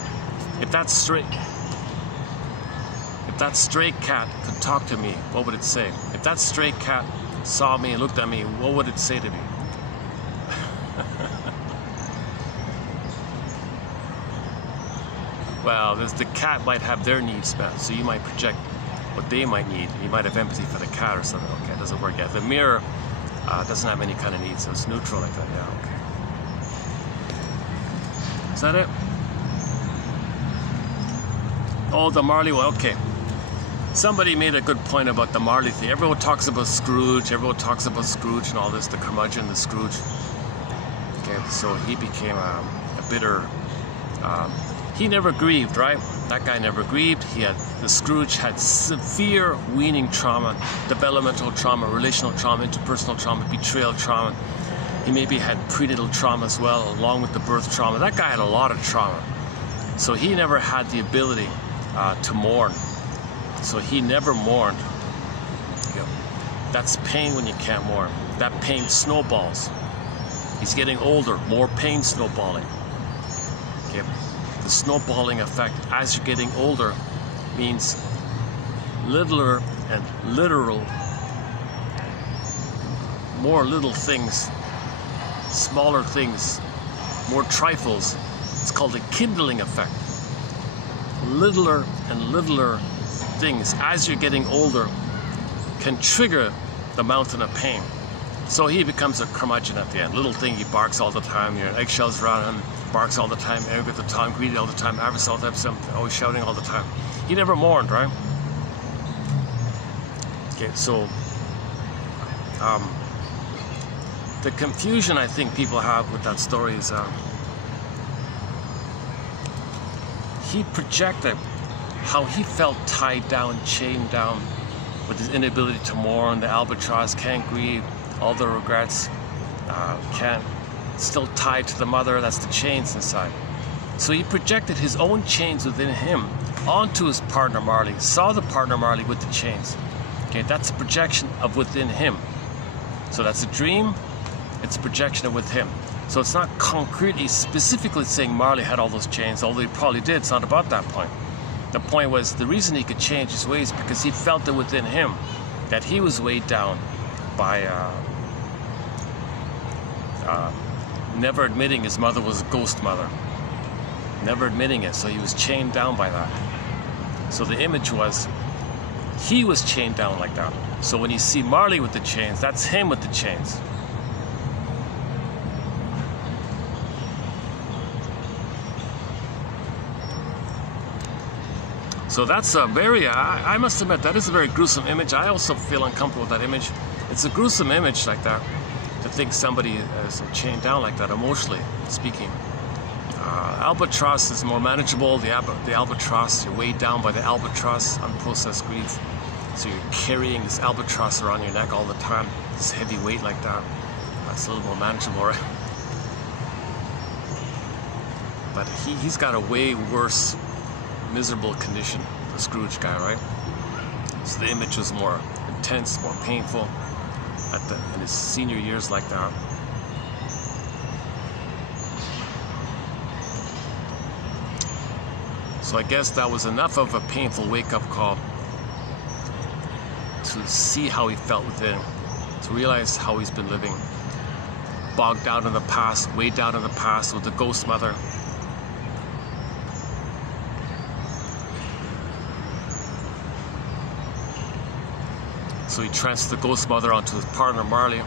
If that stray cat could talk to me, what would it say? If that stray cat saw me and looked at me, what would it say to me? Well, the cat might have their needs met, so you might project what they might need. You might have empathy for the cat or something. Okay, it doesn't work yet. The mirror doesn't have any kind of needs, so it's neutral like that. Yeah, okay. Is that it? Oh, the Marley one. Okay. Somebody made a good point about the Marley thing. Everyone talks about Scrooge. Everyone talks about Scrooge and all this, the curmudgeon, the Scrooge. Okay, so he became a bitter... he never grieved, right? That guy never grieved. The Scrooge had severe weaning trauma, developmental trauma, relational trauma, interpersonal trauma, betrayal trauma. He maybe had prenatal trauma as well, along with the birth trauma. That guy had a lot of trauma. So he never had the ability to mourn. So he never mourned. That's pain when you can't mourn. That pain snowballs. He's getting older, more pain snowballing. Okay. The snowballing effect as you're getting older means littler and literal, more little things, smaller things, more trifles. It's called a kindling effect. Littler and littler things as you're getting older can trigger the mountain of pain. So he becomes a curmudgeon at the end. Little thing, he barks all the time. You're eggshells around him, barks all the time, angry at the time, greedy all the time, nervous all the time, always shouting all the time. He never mourned, right? Okay, so the confusion I think people have with that story is he projected how he felt tied down, chained down with his inability to mourn, the albatross, can't grieve, all the regrets, can't still tied to the mother. That's the chains inside. So he projected his own chains within him onto his partner Marley. Saw the partner Marley with the chains. Okay, that's a projection of within him. So that's a dream. It's a projection of within him. So it's not concretely, specifically saying Marley had all those chains, although he probably did. It's not about that point. The point was the reason he could change his ways because he felt it within him that he was weighed down by never admitting his mother was a ghost mother. Never admitting it, so he was chained down by that. So the image was, he was chained down like that. So when you see Marley with the chains, that's him with the chains. So that's a very, I must admit, that is a very gruesome image. I also feel uncomfortable with that image. It's a gruesome image like that, to think somebody is chained down like that, emotionally speaking. Albatross is more manageable. The albatross, you're weighed down by the albatross, unprocessed grief. So you're carrying this albatross around your neck all the time, this heavy weight like that. That's a little more manageable, right? But he's got a way worse, miserable condition, the Scrooge guy, right? So the image was more intense, more painful in his senior years like that. So I guess that was enough of a painful wake-up call to see how he felt within, to realize how he's been living, bogged down in the past, weighed down in the past with the ghost mother. So he transferred the ghost mother onto his partner Marley,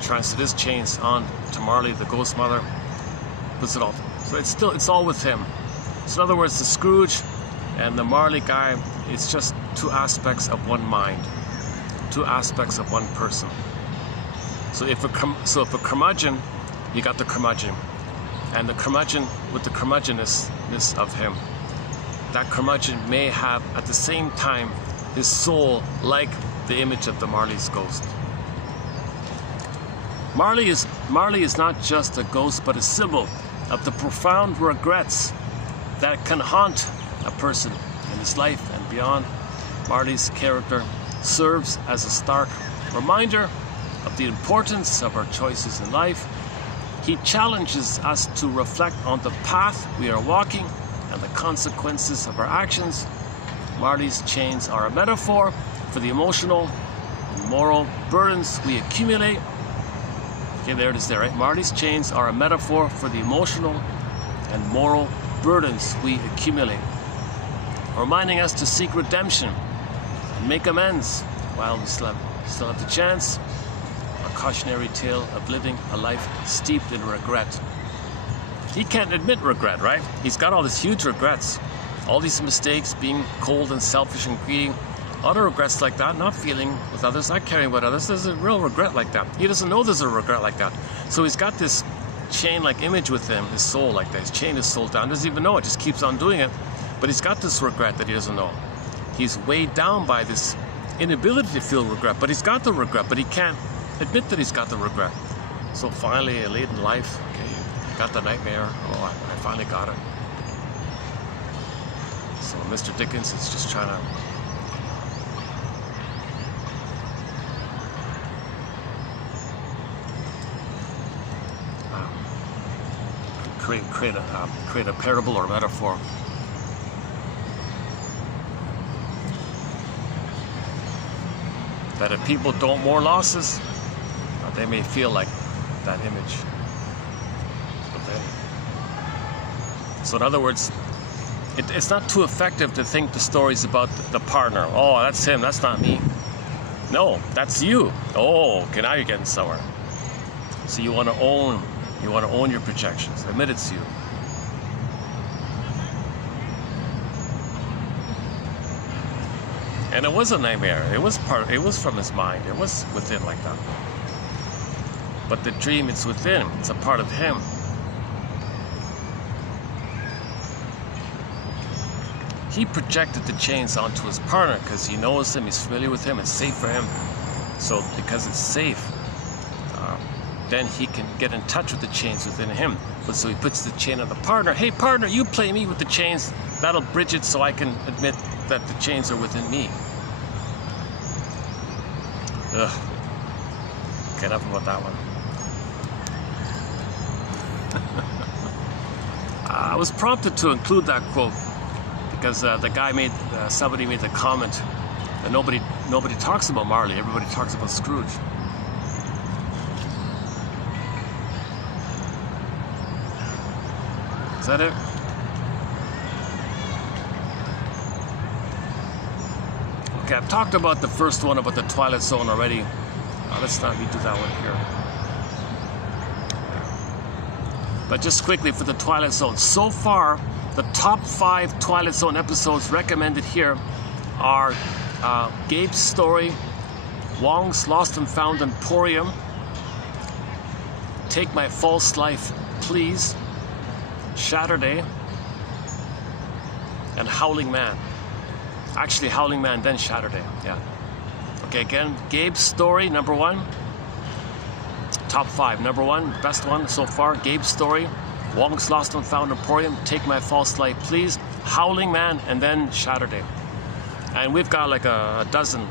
transferred his chains on to Marley, the ghost mother, puts it all. So it's all with him. So in other words, the Scrooge and the Marley guy, it's just two aspects of one mind, two aspects of one person. So if a curmudgeon, you got the curmudgeon, and the curmudgeon with the curmudgeonness of him. That curmudgeon may have at the same time his soul like the image of the Marley's ghost. Marley is not just a ghost, but a symbol of the profound regrets that can haunt a person in his life and beyond. Marley's character serves as a stark reminder of the importance of our choices in life. He challenges us to reflect on the path we are walking and the consequences of our actions. Marley's chains are a metaphor for the emotional and moral burdens we accumulate. Okay, there it is there, right? Marley's chains are a metaphor for the emotional and moral burdens we accumulate, reminding us to seek redemption and make amends while we still have the chance. A cautionary tale of living a life steeped in regret. He can't admit regret, right? He's got all these huge regrets, all these mistakes, being cold and selfish and greedy, other regrets like that, not feeling with others, not caring about others. There's a real regret like that. He doesn't know there's a regret like that. So he's got this chain-like image with him, his soul like that. He's chained his soul down, doesn't even know it, just keeps on doing it. But he's got this regret that he doesn't know. He's weighed down by this inability to feel regret, but he's got the regret, but he can't admit that he's got the regret. So finally, late in life, okay, got the nightmare. Oh, I finally got it. So Mr. Dickens is just trying to create a parable or metaphor. That if people don't mourn losses, they may feel like that image. So in other words, it's not too effective to think the stories about the partner. Oh, that's him, that's not me. No, that's you. Oh, okay, now you're getting somewhere. So you want to own your projections. Admit it's you. And it was a nightmare. It was from his mind. It was within like that. But the dream, it's within. It's a part of him. He projected the chains onto his partner because he knows him, he's familiar with him, it's safe for him. So because it's safe, then he can get in touch with the chains within him. But so he puts the chain on the partner. Hey partner, you play me with the chains. That'll bridge it so I can admit that the chains are within me. Ugh. Okay, enough about that one. I was prompted to include that quote because the guy somebody made the comment that nobody talks about Marley. Everybody talks about Scrooge. Is that it? Okay, I've talked about the first one, about the Twilight Zone already. Let's not redo that one here. But just quickly for the Twilight Zone. So far, the top 5 Twilight Zone episodes recommended here are Gabe's Story, Wong's Lost and Found Emporium, Take My False Life, Please, Saturday, and Howling Man. Actually, Howling Man, then Saturday. Yeah. Okay, again, Gabe's Story, number 1. Top 5. Number 1, best one so far, Gabe's Story, Wong's Lost and Found Emporium, Take My False Life, Please, Howling Man, and then Saturday. And we've got like a dozen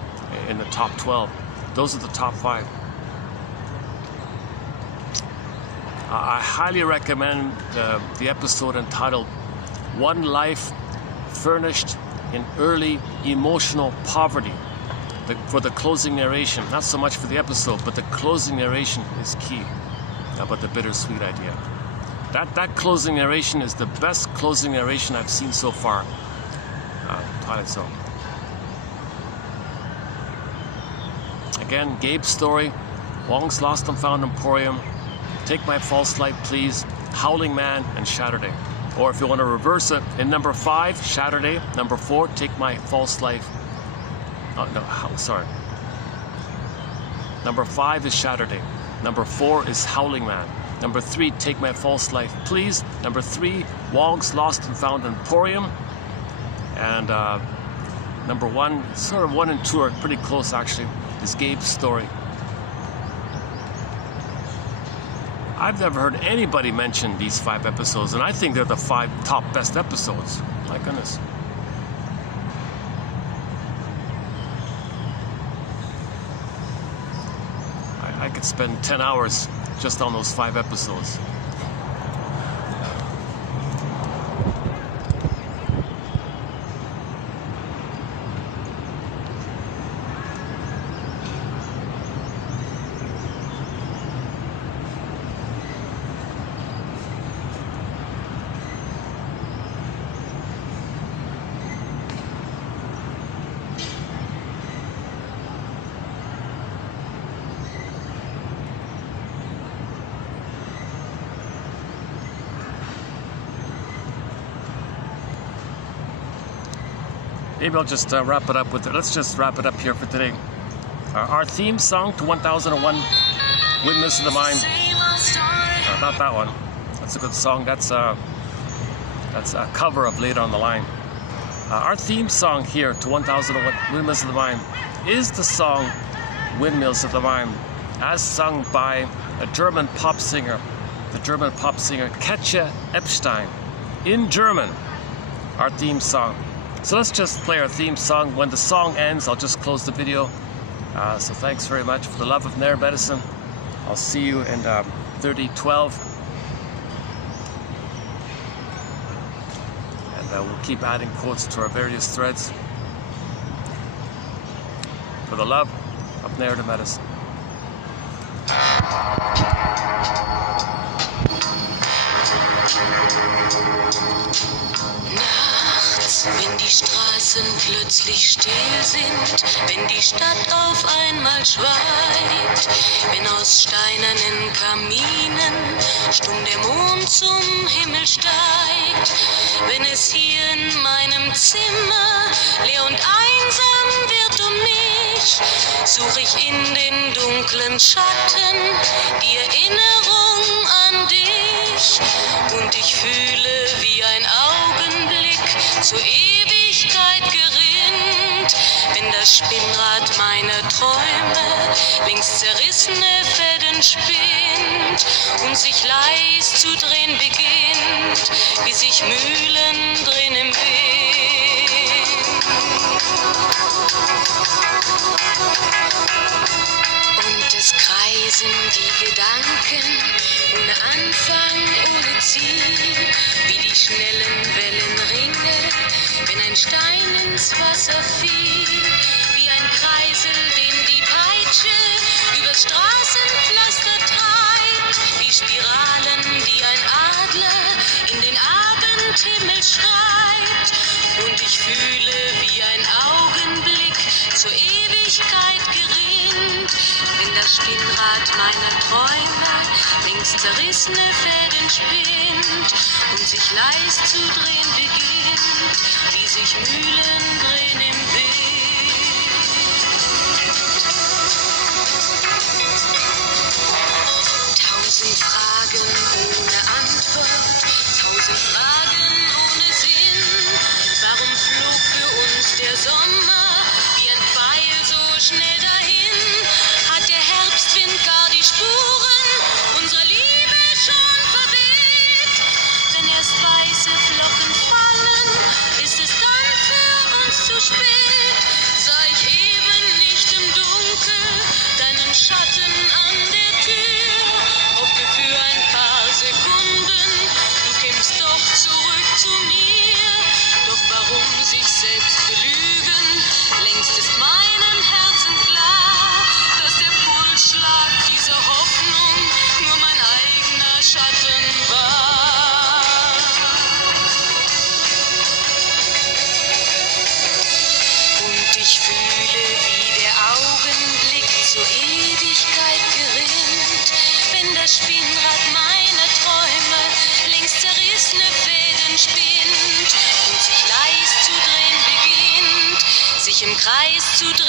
in the top 12. Those are the top 5. I highly recommend the episode entitled One Life Furnished in Early Emotional Poverty. For the closing narration, not so much for the episode, but the closing narration is key about the bittersweet idea. That closing narration is the best closing narration I've seen so far. Twilight Zone. Again, Gabe's Story, Wong's Lost and Found Emporium, Take My False Life, Please, Howling Man, and Saturday. Or if you want to reverse it, in number 5, Saturday. Number 4, Take My False Life. Oh, no, sorry. Number 5 is Saturday. Number 4 is Howling Man. Number 3, Take My False Life, Please. Number 3, Wong's Lost and Found Emporium. And number 1, sort of 1 and 2 are pretty close actually, is Gabe's Story. I've never heard anybody mention these 5 episodes, and I think they're the 5 top best episodes. My goodness. I could spend 10 hours just on those 5 episodes. Maybe I'll just wrap it up with it. Let's just wrap it up here for today. Our theme song to 1001 Windmills of the Mind. Not that one. That's a good song. That's a cover of Later on the Line. Our theme song here to 1001 Windmills of the Mind is the song Windmills of the Mind, as sung by a German pop singer, the German pop singer Katja Epstein, in German. Our theme song. So let's just play our theme song. When the song ends, I'll just close the video. So thanks very much for the love of Nair Medicine. I'll see you in 3012. And we'll keep adding quotes to our various threads. For the love of Nair Medicine. Wenn die Straßen plötzlich still sind, wenn die Stadt auf einmal schweigt, wenn aus steinernen Kaminen stumm der Mond zum Himmel steigt, wenn es hier in meinem Zimmer leer und einsam wird um mich, suche ich in den dunklen Schatten die Erinnerung an dich und ich fühle wie ein Augenblick zur Ewigkeit gerinnt, wenn das das Spinnrad meiner Träume längst zerrissene Fäden spinnt und sich leis zu drehen beginnt, wie sich Mühlen drehen im Wind. Und es kreisen die Gedanken ohne Anfang, ohne Ziel, wie die schnellen Wellenringe, wenn ein Stein ins Wasser fiel, wie ein Kreisel, den die Peitsche übers Straßenpflaster treibt, wie Spiralen, die ein Adler in den Abendhimmel schreibt. Und ich fühle, wie ein Augenblick zur Ewigkeit gerinnt, wenn das Spinnrad meiner Träume längst zerrissene Fäden spinnt und sich leis zu drehen beginnt, wie sich Mühlen drehen im Wind. 1000 Fragen ohne Antwort, 1000 Fragen ohne Sinn. Warum flog für uns der Sommer wie ein Pfeil so schnell dahin? Hat der Herbstwind gar die Spuren unserer Liebe schon verweht? Wenn erst weiße Flocken fallen, ist es dann für uns zu spät. Sah ich eben nicht im Dunkel deinen Schatten an der Tür, hoffte für ein paar Sekunden, du kämst doch zurück zu mir. Doch warum sich selbst belügen? Längst ist meinem Herzen klar, dass der Pulsschlag dieser Hoffnung nur mein eigener Schatten war. Und ich fühle, wie der Augenblick zur Ewigkeit gerinnt, wenn das Spinnrad meiner Träume längst zerrissene Fäden spinnt und sich leis zu drehen beginnt, sich im Kreis zu drehen